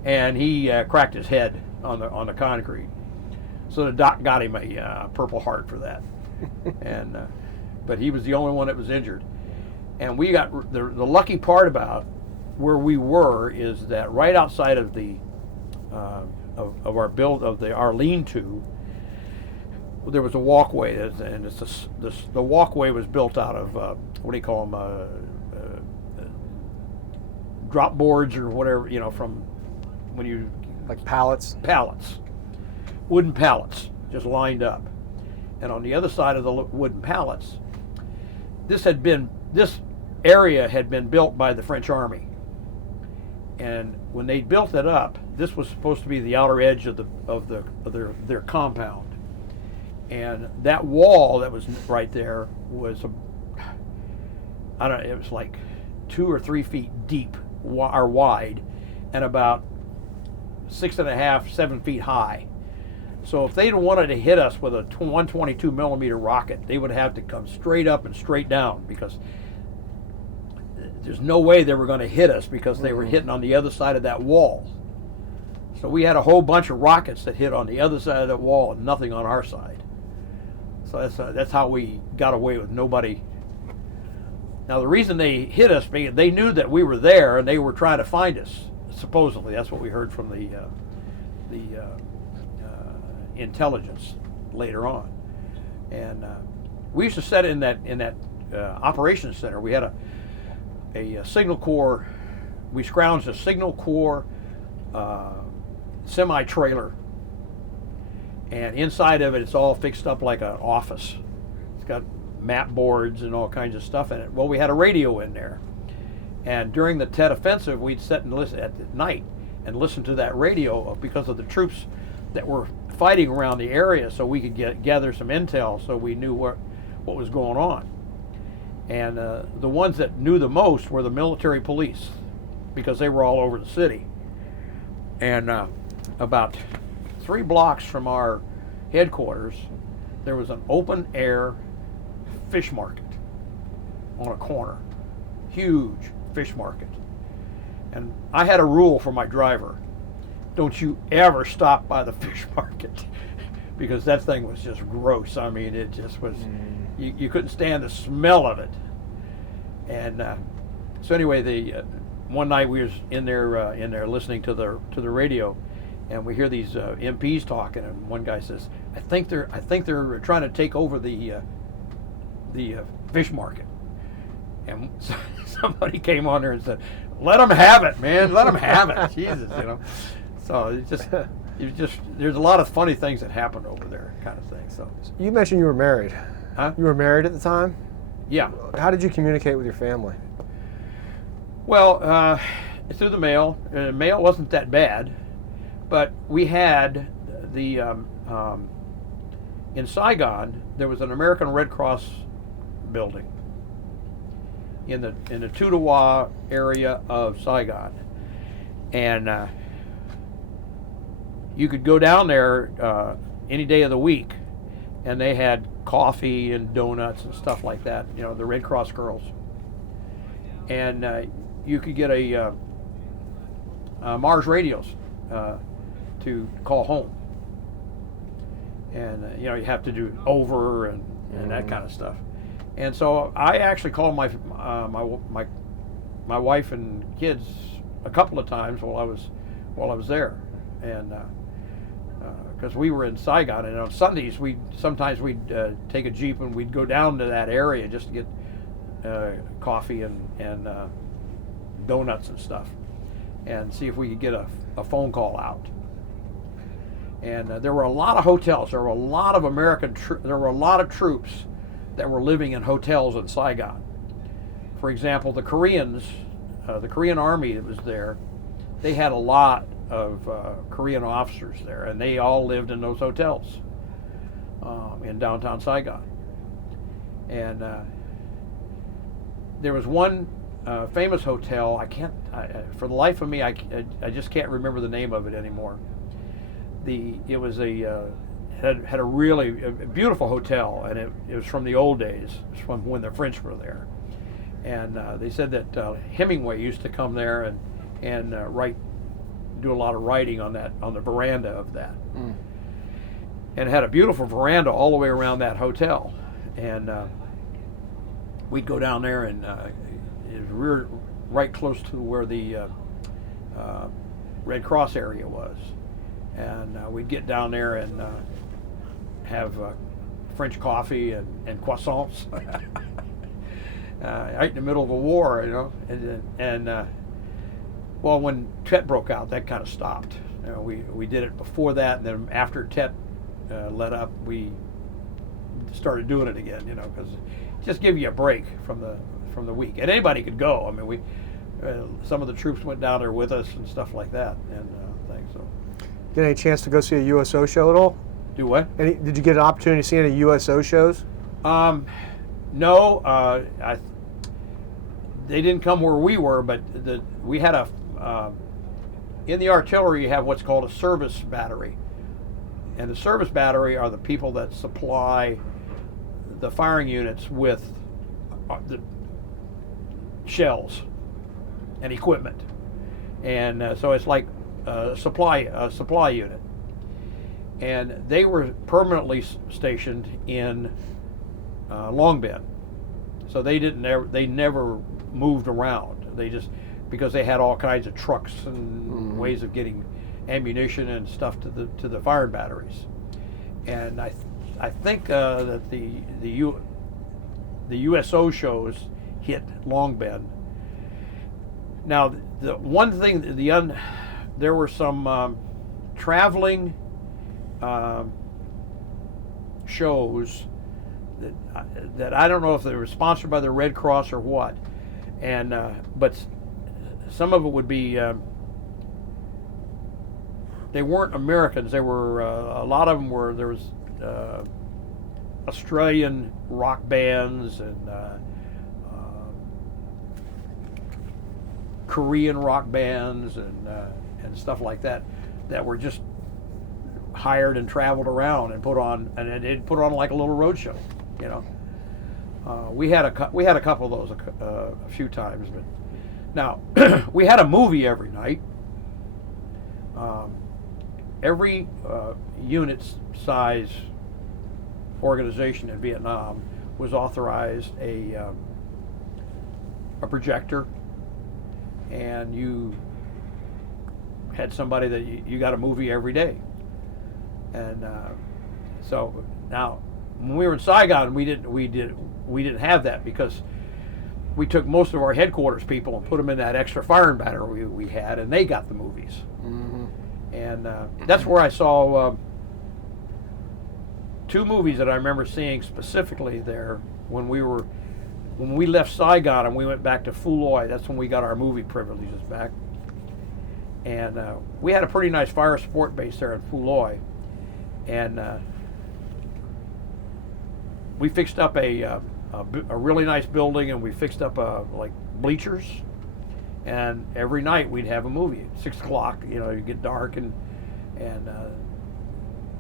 And he cracked his head on the concrete. So the doc got him a Purple Heart for that. and but he was the only one that was injured. And we got the lucky part about where we were is that right outside of the of our lean-to, there was a walkway, and the walkway was built out of what do you call them, drop boards or whatever, from when you Like pallets? Pallets, wooden pallets, just lined up. And on the other side of the wooden pallets, this area had been built by the French Army. And when they built it up, this was supposed to be the outer edge of their compound. And that wall that was right there was it was like 2 or 3 feet deep or wide, and about 6.5, 7 feet high. So if they'd wanted to hit us with a 122 millimeter rocket, they would have to come straight up and straight down, because there's no way they were going to hit us, because they were hitting on the other side of that wall. So we had a whole bunch of rockets that hit on the other side of that wall and nothing on our side. So that's how we got away with nobody. Now the reason they hit us, they knew that we were there and they were trying to find us. Supposedly, that's what we heard from the intelligence later on. And we used to set in that operations center. We had a signal corps. We scrounged a signal corps semi-trailer, and inside of it, it's all fixed up like an office. It's got map boards and all kinds of stuff in it. Well, we had a radio in there, and during the Tet Offensive, we'd sit and listen at night and listen to that radio because of the troops that were fighting around the area, so we could gather some intel, so we knew what was going on. And the ones that knew the most were the military police, because they were all over the city. And about 3 blocks from our headquarters, there was an open air fish market on a corner. Huge fish market. And I had a rule for my driver: don't you ever stop by the fish market, because that thing was just gross. I mean, it just was, you couldn't stand the smell of it. And so anyway, one night we was in there listening to the radio, and we hear these MPs talking, and one guy says, I think they're trying to take over the fish market. And somebody came on there and said, let them have it, man, let them have it. Jesus, So it just there's a lot of funny things that happened over there, kind of thing. So You mentioned you were married. Huh? You were married at the time? Yeah. How did you communicate with your family? Well, through the mail. Mail wasn't that bad, but we had the in Saigon there was an American Red Cross building in the Tudawa area of Saigon, and you could go down there any day of the week, and they had coffee and donuts and stuff like that. The Red Cross girls, and you could get a Mars radios to call home, and you have to do over and that kind of stuff. And so I actually called my wife and kids a couple of times while I was there, and because we were in Saigon, and on Sundays we'd take a Jeep and we'd go down to that area just to get coffee and donuts and stuff, and see if we could get a phone call out. And there were a lot of hotels. There were a lot of there were a lot of troops that were living in hotels in Saigon. For example, the Koreans, the Korean Army that was there, they had a lot of Korean officers there, and they all lived in those hotels in downtown Saigon. And there was one famous hotel. For the life of me, I just can't remember the name of it anymore. It was had a really beautiful hotel, and it was from the old days, from when the French were there. And they said that Hemingway used to come there and do a lot of writing on the veranda of that. And it had a beautiful veranda all the way around that hotel. and we'd go down there, and we're right close to where the Red Cross area was, and we'd get down there and have French coffee and croissants right in the middle of a war, and well, when Tet broke out, that kind of stopped. We did it before that, and then after Tet let up, we started doing it again, because just give you a break from the week, and anybody could go. I mean, we some of the troops went down there with us and stuff like that, and things. So, Get any chance to go see a USO show at all? do what? Did you get an opportunity to see any USO shows? No, they didn't come where we were, but we had in the artillery you have what's called a service battery, and the service battery are the people that supply the firing units with the shells and equipment, and so it's like a supply unit, and they were permanently stationed in Long Bend, so they never moved around. They just, because they had all kinds of trucks and ways of getting ammunition and stuff to the firing batteries, and I think that the USO shows hit Long Bend. Now, the one thing, there were some traveling shows that I don't know if they were sponsored by the Red Cross or what, and but some of it would be they weren't Americans. They were a lot of them were. There was Australian rock bands and Korean rock bands and stuff like that were just hired and traveled around and put on, and it put on like a little road show, We had a couple of those a few times, but now we had a movie every night. Every unit size organization in Vietnam was authorized a projector, and you had somebody that you got a movie every day. And so now, when we were in Saigon, we didn't have that, because we took most of our headquarters people and put them in that extra firing battery we had, and they got the movies. Mm-hmm. And that's where I saw two movies that I remember seeing specifically there when we left Saigon and we went back to Phu Loy. That's when we got our movie privileges back. And we had a pretty nice fire support base there in Phu Loy. And we fixed up a really nice building, and we fixed up like bleachers. And every night we'd have a movie at 6 o'clock. It'd get dark, and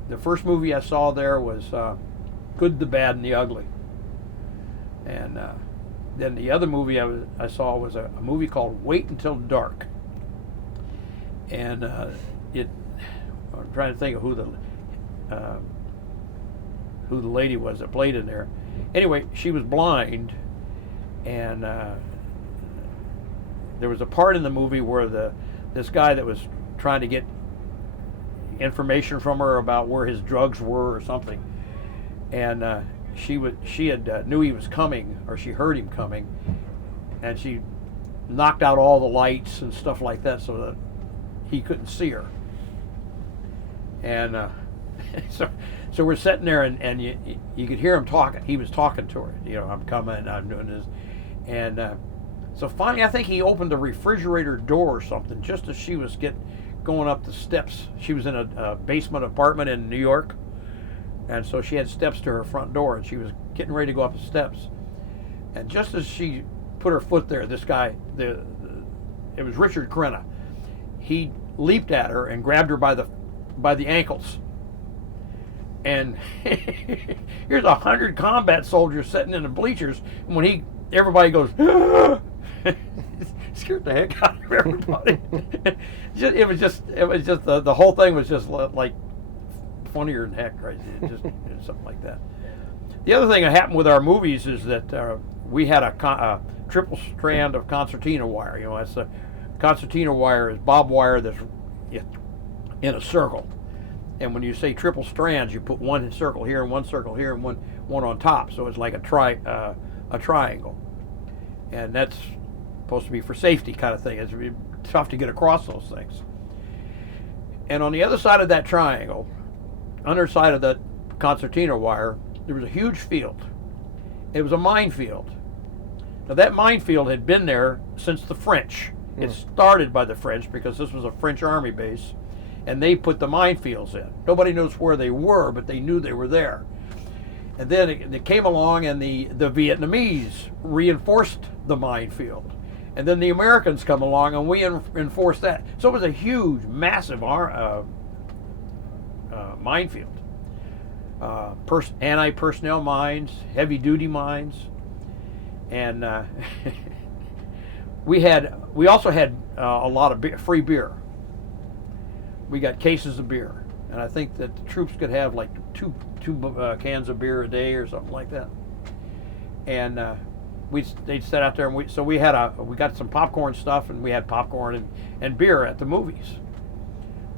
the first movie I saw there was Good, the Bad, and the Ugly. And then the other movie I saw was a movie called Wait Until Dark. And I'm trying to think of who the lady was that played in there. Anyway, she was blind, and there was a part in the movie where this guy that was trying to get information from her about where his drugs were or something, and she had knew he was coming, or she heard him coming, and she knocked out all the lights and stuff like that so that he couldn't see her. And so we're sitting there, and you could hear him talking. He was talking to her. I'm coming, I'm doing this. And so finally, I think he opened the refrigerator door or something, just as she was going up the steps. She was in a basement apartment in New York. And so she had steps to her front door, and she was getting ready to go up the steps. And just as she put her foot there, this guy, it was Richard Crenna, he leaped at her and grabbed her by the ankles. And here's 100 combat soldiers sitting in the bleachers, and when everybody goes, scared the heck out of everybody. It was just the whole thing was just like funnier than heck, right? Just something like that. The other thing that happened with our movies is that we had a triple strand of concertina wire. You know, that's the concertina wire is bob wire that's in a circle. And when you say triple strands, you put one circle here and one circle here and one on top. So it's like a triangle. And that's supposed to be for safety kind of thing. It's tough to get across those things. And on the other side of that triangle, underside of that concertina wire, there was a huge field. It was a minefield. Now that minefield had been there since the French. It started by the French because this was a French army base, and they put the minefields in. Nobody knows where they were, but they knew they were there. And then it came along, and the Vietnamese reinforced the minefield. And then the Americans come along, and we enforced that. So it was a huge, massive minefield. Anti-personnel mines, heavy-duty mines, and we also had a lot of free beer. We got cases of beer, and I think that the troops could have like two cans of beer a day or something like that. And they'd sit out there, and we got some popcorn stuff, and we had popcorn and beer at the movies.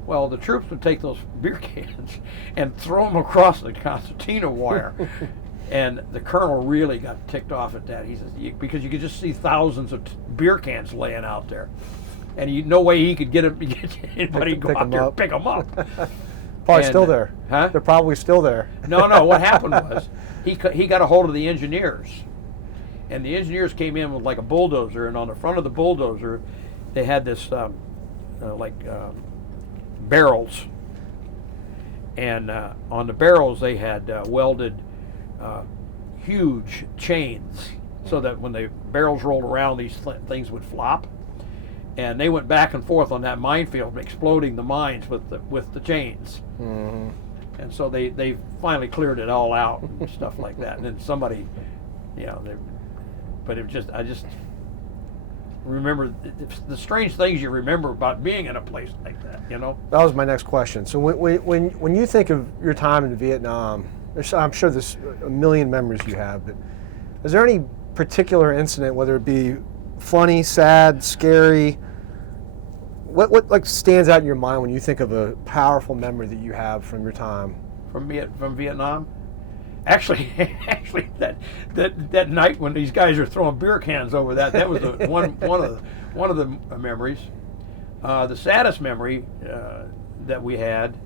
Well, the troops would take those beer cans and throw them across the concertina wire. And the colonel really got ticked off at that. He says, because you could just see thousands of beer cans laying out there. And no way he could get anybody to go out there and pick them up. Probably still there. Huh? They're probably still there. No. What happened was he got a hold of the engineers. And the engineers came in with like a bulldozer. And on the front of the bulldozer, they had this barrels. And on the barrels, they had welded huge chains so that when the barrels rolled around, these things would flop. And they went back and forth on that minefield, exploding the mines with the chains. Mm-hmm. And so they finally cleared it all out and stuff like that. And then somebody, but I just remember the strange things you remember about being in a place like that. That was my next question. So when you think of your time in Vietnam, I'm sure there's a million memories you have, but is there any particular incident, whether it be funny, sad, scary, what like stands out in your mind when you think of a powerful memory that you have from your time? From Vietnam? Actually, that night when these guys are throwing beer cans over that was one of the memories. The saddest memory that we had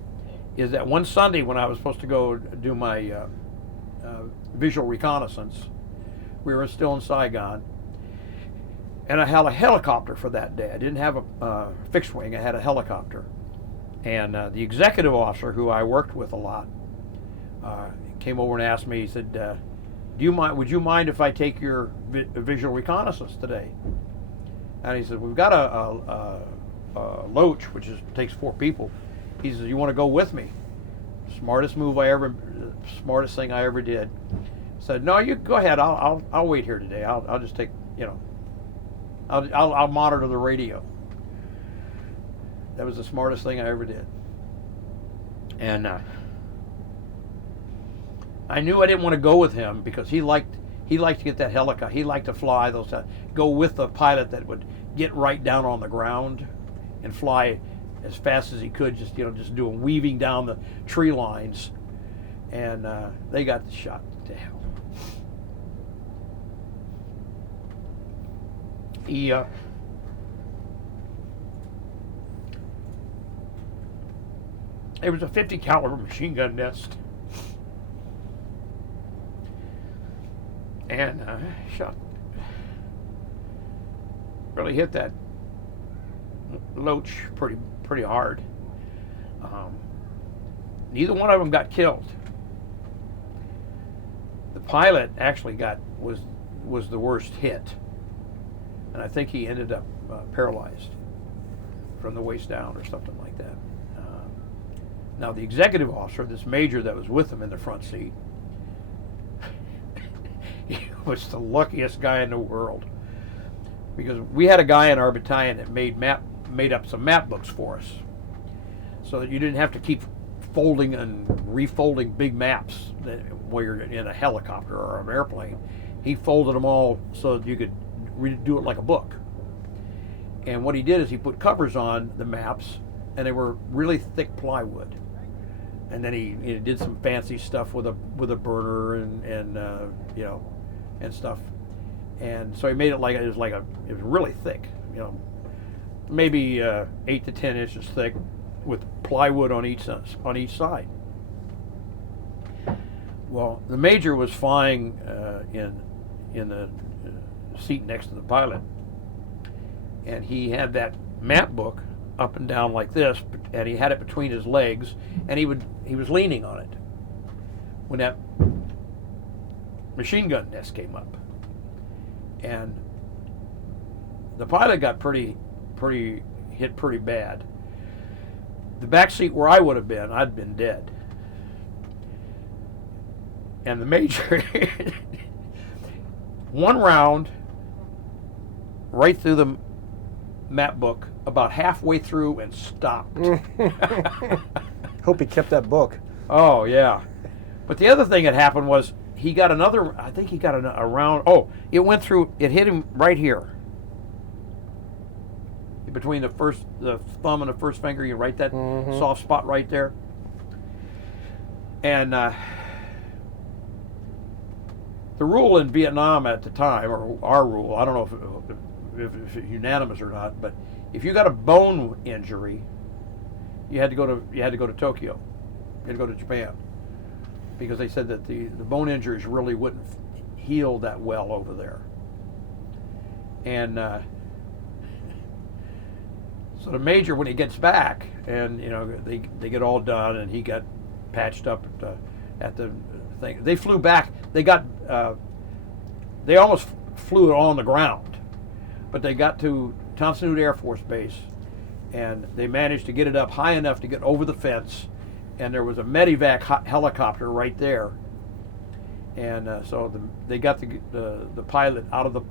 is that one Sunday when I was supposed to go do my visual reconnaissance. We were still in Saigon, and I had a helicopter for that day. I didn't have a fixed wing. I had a helicopter, and the executive officer who I worked with a lot came over and asked me. He said, would you mind if I take your visual reconnaissance today? And he said, we've got a loach, which takes 4 people. He says, you want to go with me? Smartest thing I ever did. I said, no, you go ahead. I'll wait here today. I'll just take, I'll monitor the radio. That was the smartest thing I ever did. And I knew I didn't want to go with him because he liked to get that helicopter. He liked to fly go with the pilot that would get right down on the ground and fly as fast as he could, just doing weaving down the tree lines, and they got shot to hell. It was a 50 caliber machine gun nest, and shot really hit that loach pretty hard. Neither one of them got killed. The pilot actually was the worst hit, and I think he ended up paralyzed from the waist down or something like that. Now the executive officer, this major that was with him in the front seat, he was the luckiest guy in the world, because we had a guy in our battalion that made up some map books for us, so that you didn't have to keep folding and refolding big maps while you're in a helicopter or an airplane. He folded them all so that you could do it like a book. And what he did is he put covers on the maps, and they were really thick plywood. And then he did some fancy stuff with a burner and you know, and stuff. And so he made it like it was really thick, you know, maybe 8 to 10 inches thick, with plywood on each side. Well, the major was flying in the seat next to the pilot, and he had that map book up and down like this, and he had it between his legs, and he was leaning on it when that machine gun nest came up, and the pilot got hit pretty bad. The back seat where I would have been, I'd been dead. And the major, one round right through the map book, about halfway through, and stopped. Hope he kept that book. Oh, yeah. But the other thing that happened was he got another, I think he got a round, oh, it went through, it hit him right here. Between the thumb and the first finger, you right that soft spot right there. And the rule in Vietnam at the time, or our rule, I don't know if it's unanimous or not, but if you got a bone injury, you had to go to Tokyo, you had to go to Japan, because they said that the bone injuries really wouldn't heal that well over there. And so the major, when he gets back, and you know they get all done, and he got patched up at the thing. They flew back. They almost flew it on the ground, but they got to Thompson Hood Air Force Base, and they managed to get it up high enough to get over the fence, and there was a medevac helicopter right there, and so they got the pilot out of the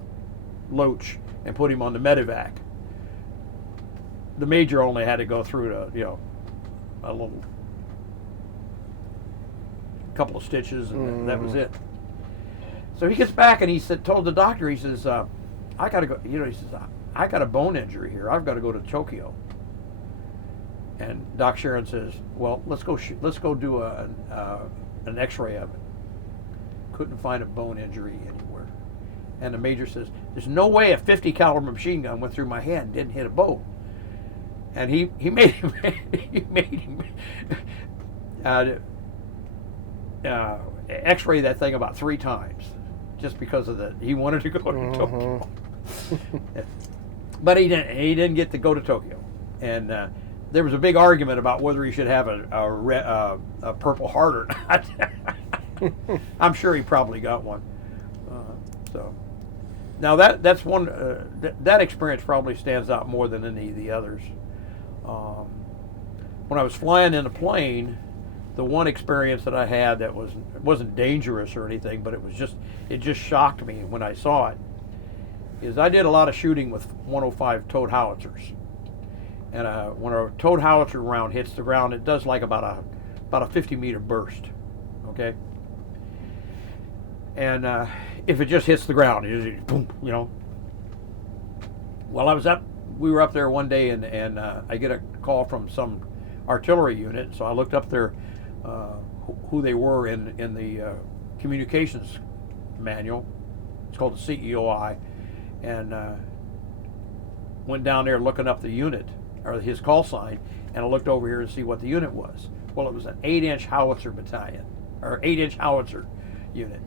loach and put him on the medevac. The major only had to go through a little couple of stitches, and that was it. So he gets back, and he told the doctor, he says, I gotta go, he says, I got a bone injury here. I've got to go to Tokyo. And Doc Sharon says, well, let's go do an X-ray of it. Couldn't find a bone injury anywhere. And the major says, there's no way a 50 caliber machine gun went through my head and didn't hit a bone. And he made him X-ray that thing about 3 times, just because of he wanted to go to Tokyo. But he didn't get to go to Tokyo, and there was a big argument about whether he should have a Purple Heart or not. I'm sure he probably got one. So now that's one that experience probably stands out more than any of the others. When I was flying in a plane, the one experience that I had that wasn't dangerous or anything, but it just shocked me when I saw it, is I did a lot of shooting with 105 towed howitzers, and when a towed howitzer round hits the ground, it does like about a 50-meter burst, okay. And if it just hits the ground, it boom, Well, we were up there one day, and I get a call from some artillery unit, so I looked up their who they were in the communications manual. It's called the CEOI, and went down there looking up the unit, or his call sign, and I looked over here to see what the unit was. Well, it was an 8-inch howitzer battalion, or 8-inch howitzer unit,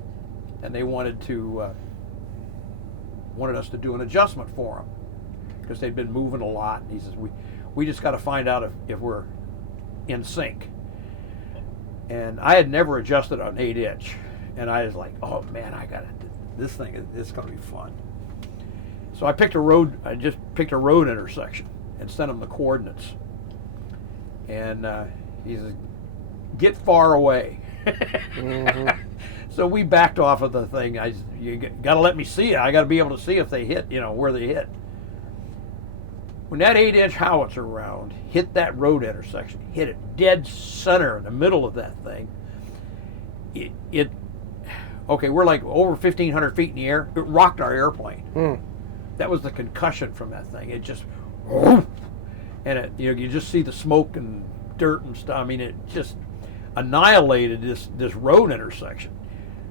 and they wanted us to do an adjustment for them, because they'd been moving a lot. And he says, we just got to find out if we're in sync. And I had never adjusted an 8-inch, and I was like, oh man, this thing is going to be fun. So I just picked a road intersection and sent him the coordinates. And he says, get far away. So we backed off of the thing. You got to let me see it. I got to be able to see if they hit, where they hit. When that 8-inch howitzer round hit that road intersection, hit it dead center in the middle of that thing, okay, we're like over 1,500 feet in the air. It rocked our airplane. That was the concussion from that thing. It just, and it, you just see the smoke and dirt and stuff. I mean, it just annihilated this road intersection.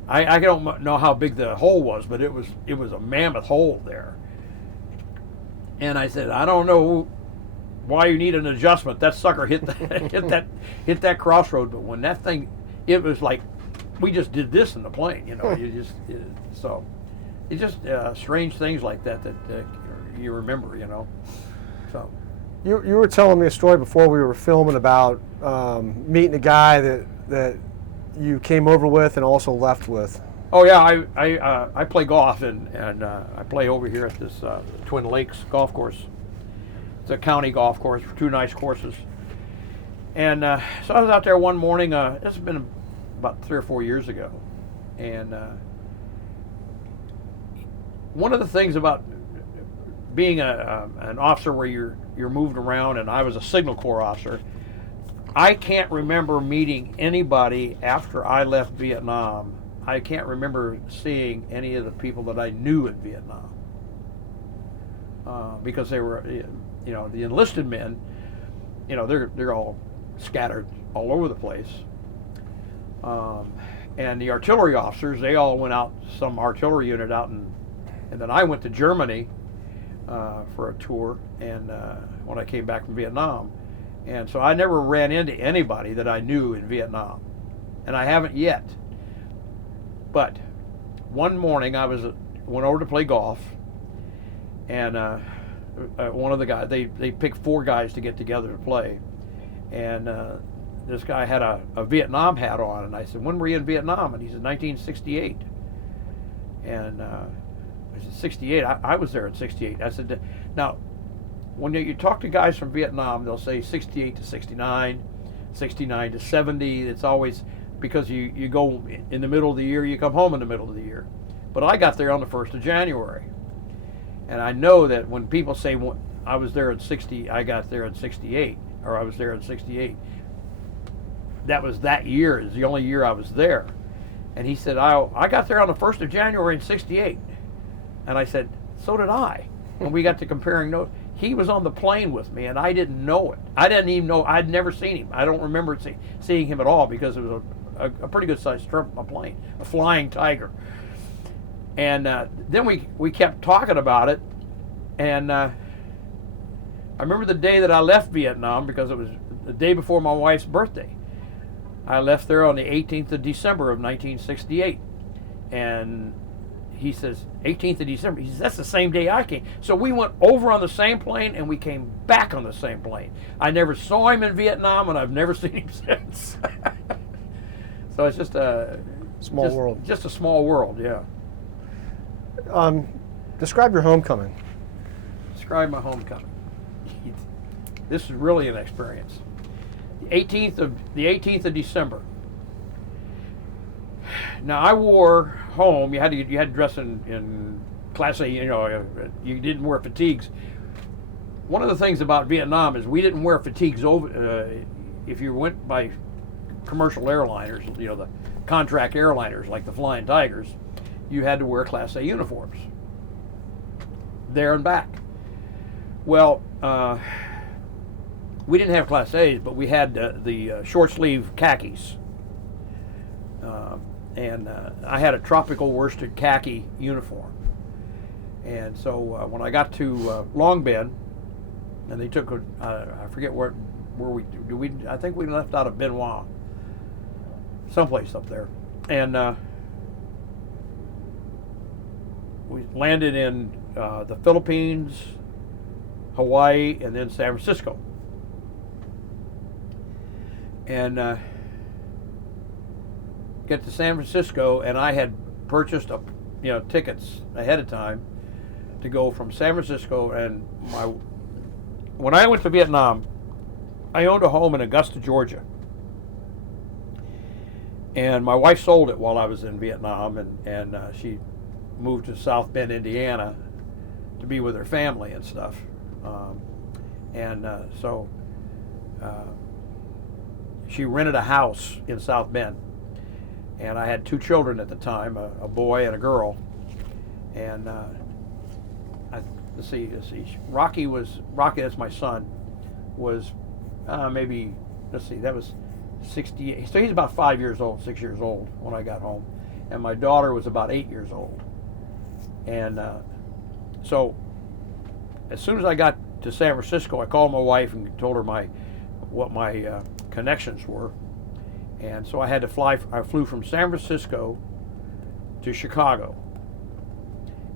I don't know how big the hole was, but it was a mammoth hole there. And I said, I don't know why you need an adjustment. That sucker hit that crossroad. But when that thing, it was like we just did this in the plane. So it's just strange things like that you remember. So you were telling me a story before we were filming about meeting a guy that you came over with and also left with. Oh yeah, I play golf and I play over here at this Twin Lakes golf course. It's a county golf course, 2 nice courses. And so I was out there one morning. This has been about 3 or 4 years ago, and one of the things about being an officer where you're moved around, and I was a Signal Corps officer. I can't remember meeting anybody after I left Vietnam. I can't remember seeing any of the people that I knew in Vietnam because they were, the enlisted men, they're all scattered all over the place. And the artillery officers, they all went out, some artillery unit out, and then I went to Germany for a tour, and when I came back from Vietnam. And so I never ran into anybody that I knew in Vietnam, and I haven't yet. But one morning I went over to play golf, and one of the guys, they picked 4 guys to get together to play, and this guy had a Vietnam hat on, and I said, when were you in Vietnam? And he said, 1968. And I said, 68? I was there in 68. I said, now, when you talk to guys from Vietnam, they'll say 68 to 69, 69 to 70. It's always because you go in the middle of the year, you come home in the middle of the year. But I got there on the 1st of January. And I know that when people say I was there in 60, I got there in 68, or I was there in 68, that was that year, is the only year I was there. And he said, I got there on the 1st of January in 68. And I said, so did I. And we got to comparing notes. He was on the plane with me, and I didn't know it. I didn't even know, I'd never seen him. I don't remember seeing him at all because it was a pretty good sized plane, a Flying Tiger. And then we kept talking about it, and I remember the day that I left Vietnam, because it was the day before my wife's birthday. I left there on the 18th of December of 1968, and he says, 18th of December. He says, that's the same day I came. So we went over on the same plane, and we came back on the same plane. I never saw him in Vietnam, and I've never seen him since. So it's just a small world. Just a small world, yeah. Describe your homecoming. Describe my homecoming. This is really an experience. The 18th of December. Now I wore home. You had to dress in Class A. You didn't wear fatigues. One of the things about Vietnam is we didn't wear fatigues over. If you went by commercial airliners, the contract airliners like the Flying Tigers, you had to wear Class A uniforms. There and back. Well, we didn't have Class A's, but we had the short sleeve khakis. And I had a tropical worsted khaki uniform. And so when I got to Long Binh, and they took I forget where I think we left out of Benoit, someplace up there, and we landed in the Philippines, Hawaii, and then San Francisco. And get to San Francisco, and I had purchased tickets ahead of time to go from San Francisco. And when I went to Vietnam, I owned a home in Augusta, Georgia, and my wife sold it while I was in Vietnam, and she moved to South Bend, Indiana, to be with her family and stuff. And so she rented a house in South Bend. And I had 2 children at the time, a boy and a girl. And let's see, Rocky, that's my son, was maybe, let's see, that was 68. So he's about 5 years old, 6 years old when I got home. And my daughter was about 8 years old. And so as soon as I got to San Francisco, I called my wife and told her what my connections were. And so I had to fly. I flew from San Francisco to Chicago.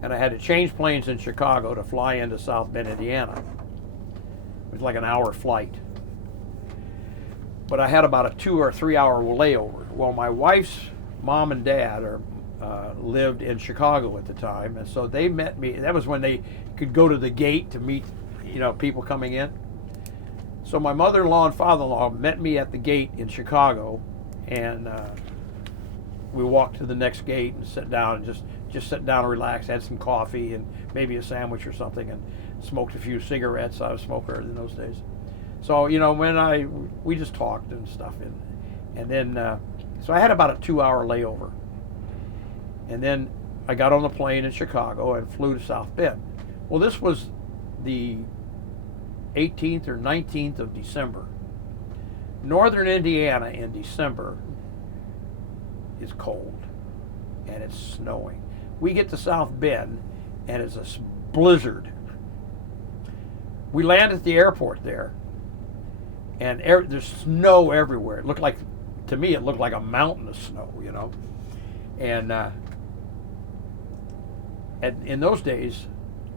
And I had to change planes in Chicago to fly into South Bend, Indiana. It was like an hour flight. But I had about a 2 or 3 hour layover. Well, my wife's mom and dad lived in Chicago at the time, and so they met me. That was when they could go to the gate to meet, people coming in. So my mother-in-law and father-in-law met me at the gate in Chicago, and we walked to the next gate and sat down and just sat down and relaxed, had some coffee and maybe a sandwich or something, and smoked a few cigarettes. I was a smoker in those days. So we just talked and stuff, and then so I had about a 2 hour layover, and then I got on the plane in Chicago and flew to South Bend. Well, this was the 18th or 19th of December. Northern Indiana in December is cold and it's snowing. We get to South Bend and it's a blizzard. We land at the airport there, and there's snow everywhere. To me, it looked like a mountain of snow, And in those days,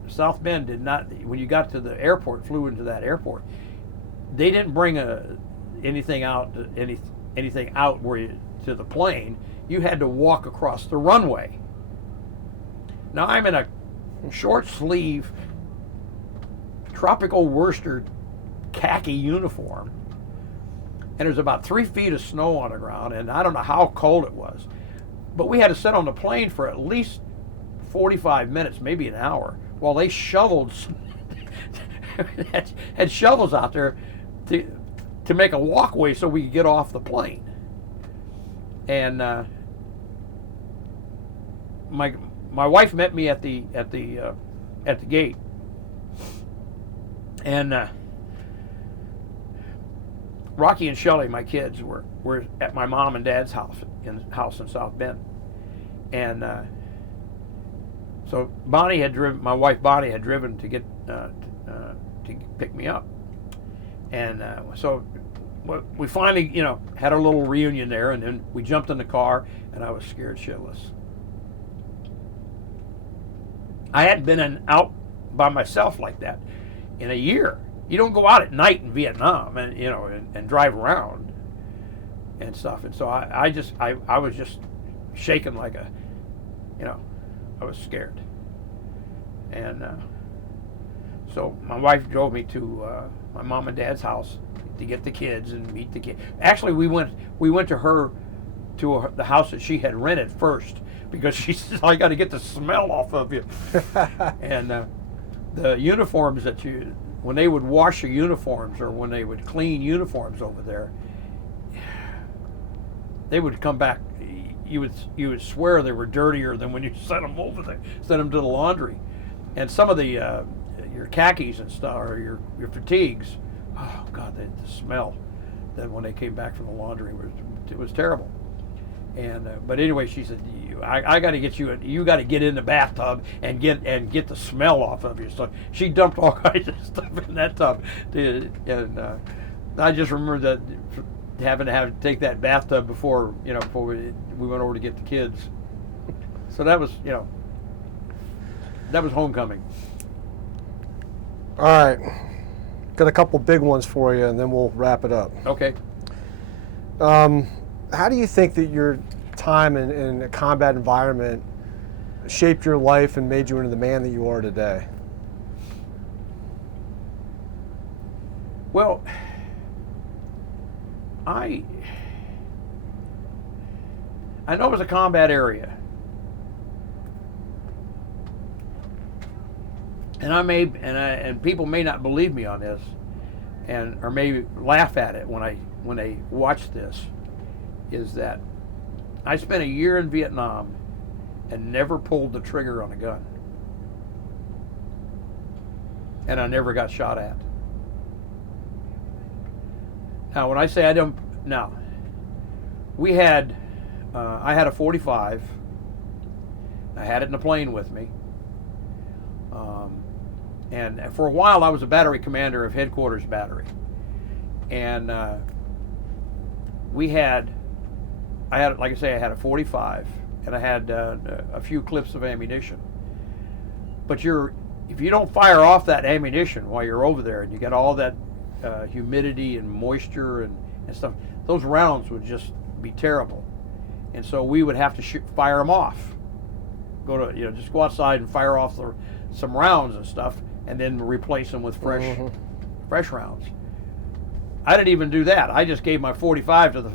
South Bend did not. When you got to the airport, flew into that airport, they didn't bring anything out to the plane. You had to walk across the runway. Now I'm in a short sleeve tropical worsted khaki uniform, and there's about 3 feet of snow on the ground, and I don't know how cold it was, but we had to sit on the plane for at least 45 minutes, maybe an hour, while they shoveled had shovels out there to make a walkway so we could get off the plane. And my wife met me at the gate, and Rocky and Shelley, my kids, were at my mom and dad's house in South Bend, and so my wife Bonnie had driven to get to pick me up, and so we finally had a little reunion there, and then we jumped in the car, and I was scared shitless. I hadn't been out by myself like that in a year. You don't go out at night in Vietnam and drive around and stuff. And so I was just shaking like I was scared. And so my wife drove me to my mom and dad's house to get the kids and meet the kids. Actually, we went to the house that she had rented first, because she says, I got to get the smell off of you. And the uniforms when they would wash your uniforms, or when they would clean uniforms over there, they would come back. You would swear they were dirtier than when you sent them over there, sent them to the laundry. And some of the your khakis and stuff, or your fatigues, oh God, the smell that when they came back from the laundry was terrible. And but anyway, she said, I got to get you. You got to get in the bathtub and get the smell off of you. So she dumped all kinds of stuff in that tub, and I just remember that having to take that bathtub before we went over to get the kids. So that was homecoming. All right, got a couple big ones for you, and then we'll wrap it up. Okay. How do you think that your time in a combat environment shaped your life and made you into the man that you are today? Well, I know it was a combat area, and people may not believe me on this, or maybe laugh at it when they watch this, is that I spent a year in Vietnam and never pulled the trigger on a gun. And I never got shot at. Now, when I say I don't, now, we had, I had a .45. I had it in the plane with me. And for a while, I was a battery commander of headquarters battery. And I had, like I say, I had a .45, and I had a few clips of ammunition. But if you don't fire off that ammunition while you're over there, and you get all that humidity and moisture and stuff, those rounds would just be terrible. And so we would have to fire them off. Just go outside and fire off some rounds and stuff, and then replace them with fresh rounds. I didn't even do that. I just gave my .45 to the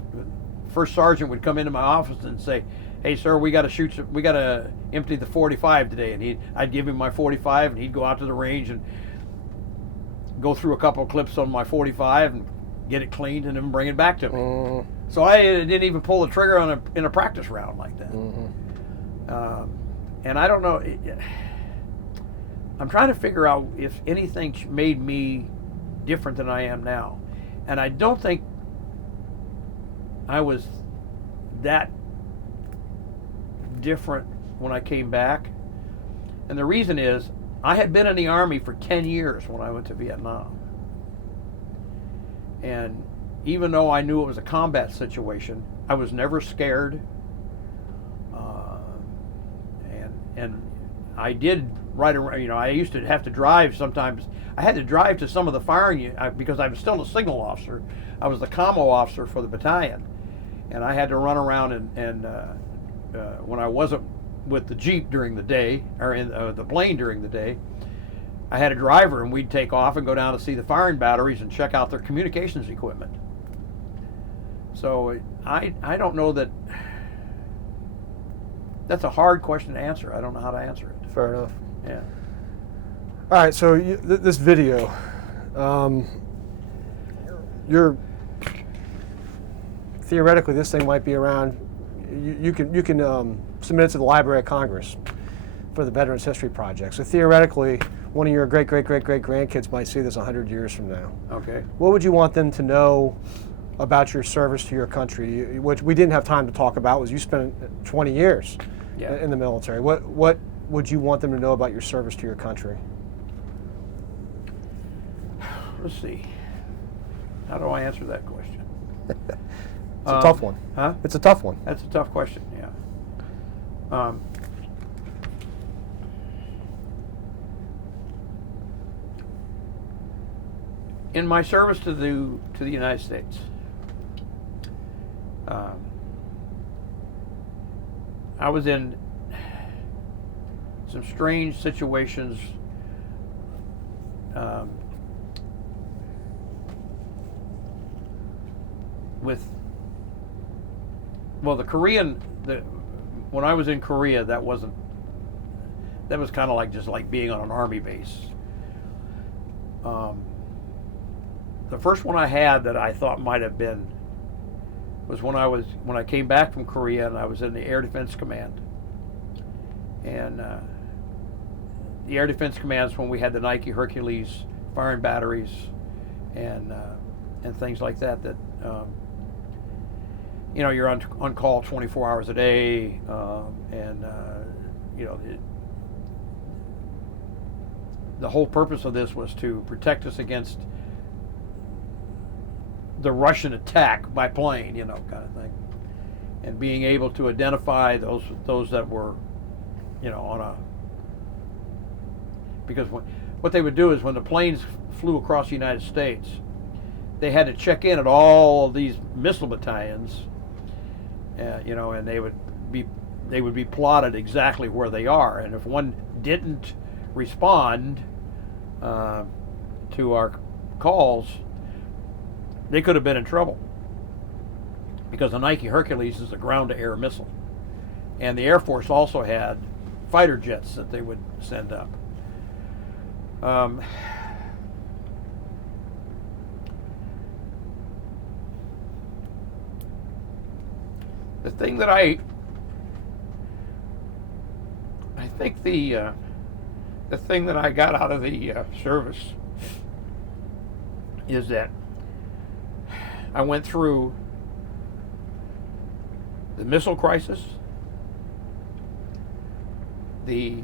first sergeant. Would come into my office and say, "Hey, sir, we got to empty the .45 today." And I'd give him my .45, and he'd go out to the range and go through a couple of clips on my .45 and get it cleaned, and then bring it back to me. So I didn't even pull the trigger in a practice round like that. And I don't know. I'm trying to figure out if anything made me different than I am now. And I don't think I was that different when I came back. And the reason is, I had been in the Army for 10 years when I went to Vietnam. And even though I knew it was a combat situation, I was never scared. And I did ride around, I used to have to drive sometimes. I had to drive to some of the firing because I was still a signal officer. I was the commo officer for the battalion. And I had to run around and when I wasn't with the Jeep during the day, or in the plane during the day, I had a driver, and we'd take off and go down to see the firing batteries and check out their communications equipment. So I don't know that. That's a hard question to answer. I don't know how to answer it. Fair enough. Yeah. All right, so this video, theoretically, this thing might be around. You can submit it to the Library of Congress for the Veterans History Project. So theoretically, one of your great grandkids might see this 100 years from now. Okay. What would you want them to know about your service to your country? Which we didn't have time to talk about was you spent 20 years in the military. What would you want them to know about your service to your country? Let's see. How do I answer that question? It's a tough one. Huh? It's a tough one. That's a tough question, yeah. In my service to the United States, I was in some strange situations when I was in Korea, that was kind of like just like being on an army base. The first one I had that I thought might have been was when I came back from Korea, and I was in the Air Defense Command. And the Air Defense Command is when we had the Nike Hercules firing batteries and things like that. You're on call 24 hours a day, the whole purpose of this was to protect us against the Russian attack by plane, kind of thing, and being able to identify those that were, because what they would do is when the planes flew across the United States, they had to check in at all of these missile battalions, and they would be plotted exactly where they are, and if one didn't respond to our calls, they could have been in trouble, because the Nike Hercules is a ground-to-air missile, and the Air Force also had fighter jets that they would send up. The thing that I think the thing that I got out of the service is that I went through the missile crisis, the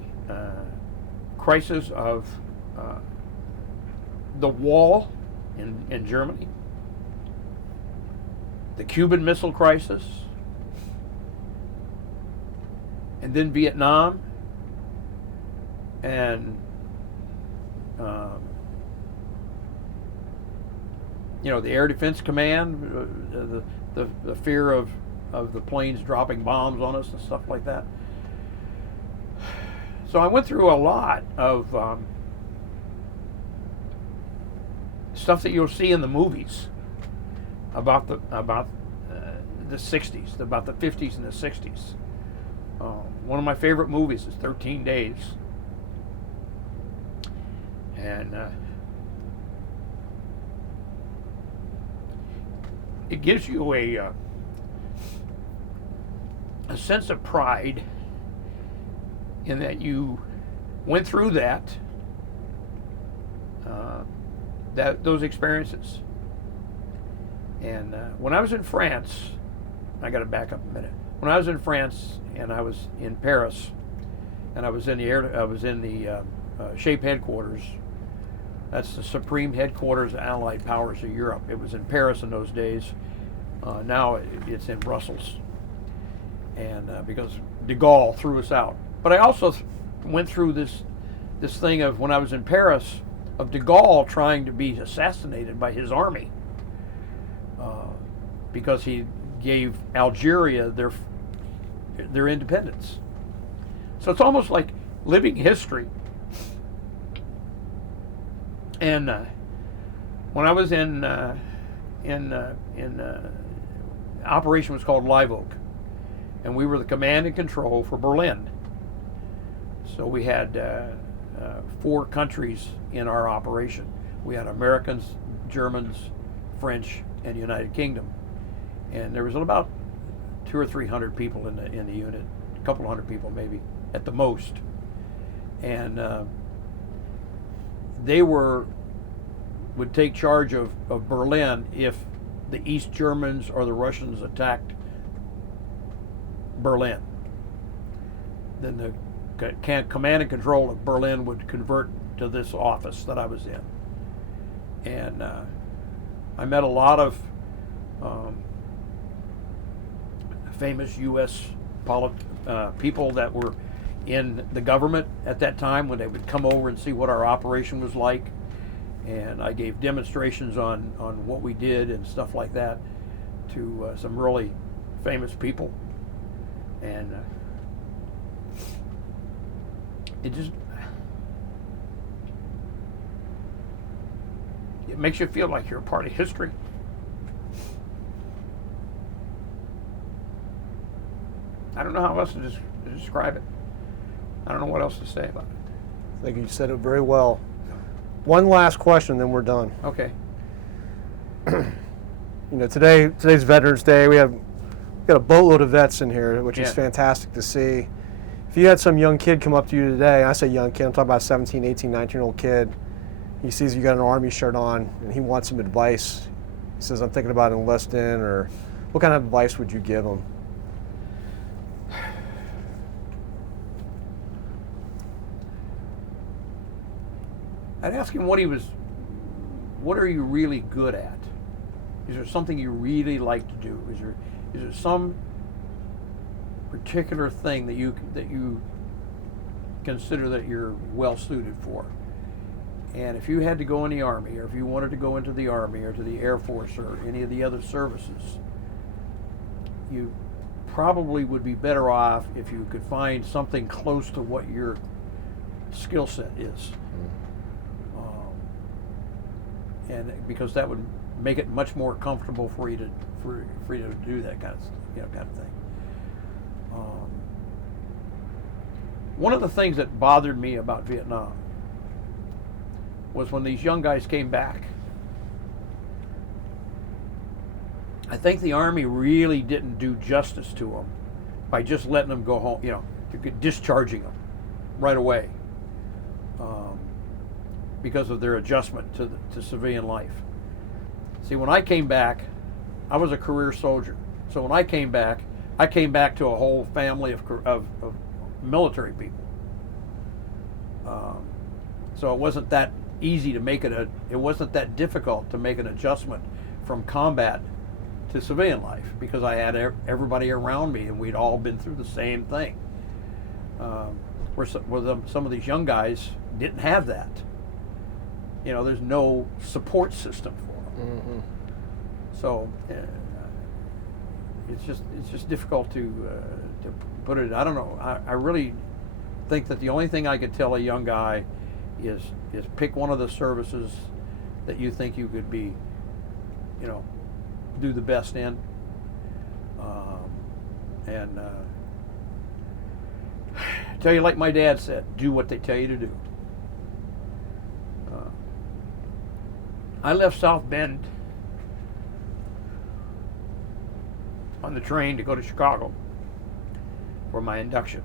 crisis of the wall in Germany, the Cuban Missile Crisis, and then Vietnam, and the Air Defense Command, the fear of the planes dropping bombs on us and stuff like that. So I went through a lot of stuff that you'll see in the movies about the 60s, about the 50s and the 60s. One of my favorite movies is 13 Days. And it gives you a sense of pride in that you went through those experiences. And when I was in France, I got to back up a minute. When I was in France and I was in Paris, and I was in the SHAPE headquarters. That's the Supreme Headquarters of Allied Powers of Europe. It was in Paris in those days. Now it's in Brussels, and because de Gaulle threw us out. But I also went through this thing of, when I was in Paris, of de Gaulle trying to be assassinated by his army because he gave Algeria their independence. So it's almost like living history. And when I was in operation was called Live Oak, and we were the command and control for Berlin. So we had 4 countries in our operation. We had Americans, Germans, French, and United Kingdom. And there was about 200 or 300 people in the unit, a couple hundred people maybe at the most. And they would take charge of Berlin if the East Germans or the Russians attacked Berlin. Then the command and control of Berlin would convert to this office that I was in. And I met a lot of famous U.S. people that were in the government at that time, when they would come over and see what our operation was like. And I gave demonstrations on what we did and stuff like that to some really famous people. And it makes you feel like you're a part of history. I don't know how else to describe it. I don't know what else to say about it. I think you said it very well. One last question, then we're done. Okay. Today's Veterans Day. We got a boatload of vets in here, which is Yeah. fantastic to see. If you had some young kid come up to you today, I say young kid, I'm talking about a 17, 18, 19-year-old kid. He sees you got an Army shirt on, and he wants some advice. He says, I'm thinking about enlisting, or what kind of advice would you give him? I'd ask him what are you really good at? Is there something you really like to do? Is there some particular thing that you consider that you're well suited for? And if you had to go in the Army, or if you wanted to go into the Army or to the Air Force or any of the other services, you probably would be better off if you could find something close to what your skill set is. And because that would make it much more comfortable for you to do that kind of thing. One of the things that bothered me about Vietnam was when these young guys came back, I think the Army really didn't do justice to them by just letting them go home, discharging them right away, because of their adjustment to civilian life. See, when I came back, I was a career soldier. So when I came back to a whole family of military people. So it wasn't that easy to make it wasn't that difficult to make an adjustment from combat to civilian life, because I had everybody around me and we'd all been through the same thing. Where some of these young guys didn't have that. There's no support system for them. Mm-hmm. So it's just difficult to put it. I don't know. I really think that the only thing I could tell a young guy is pick one of the services that you think you could be, do the best in, and tell you like my dad said, do what they tell you to do. I left South Bend on the train to go to Chicago for my induction.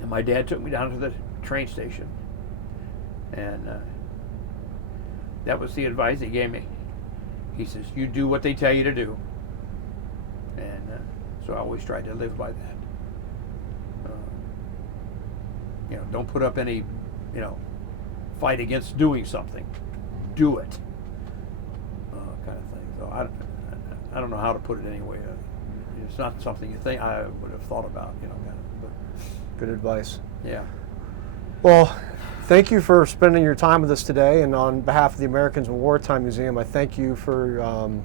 And my dad took me down to the train station. And that was the advice he gave me. He says, you do what they tell you to do. And so I always tried to live by that. Don't put up any, fight against doing something. Do it. Kind of thing. So I don't know how to put it anyway. It's not something you think I would have thought about, but Good advice. yeah. Well, thank you for spending your time with us today, and on behalf of the Americans in Wartime Museum, I thank you for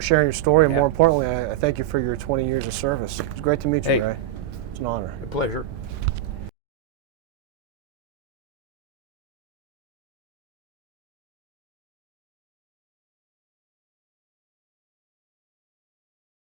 sharing your story, and Yeah. more importantly, I thank you for your 20 years of service. It's great to meet you, Hey. Ray. It's an honor. A pleasure.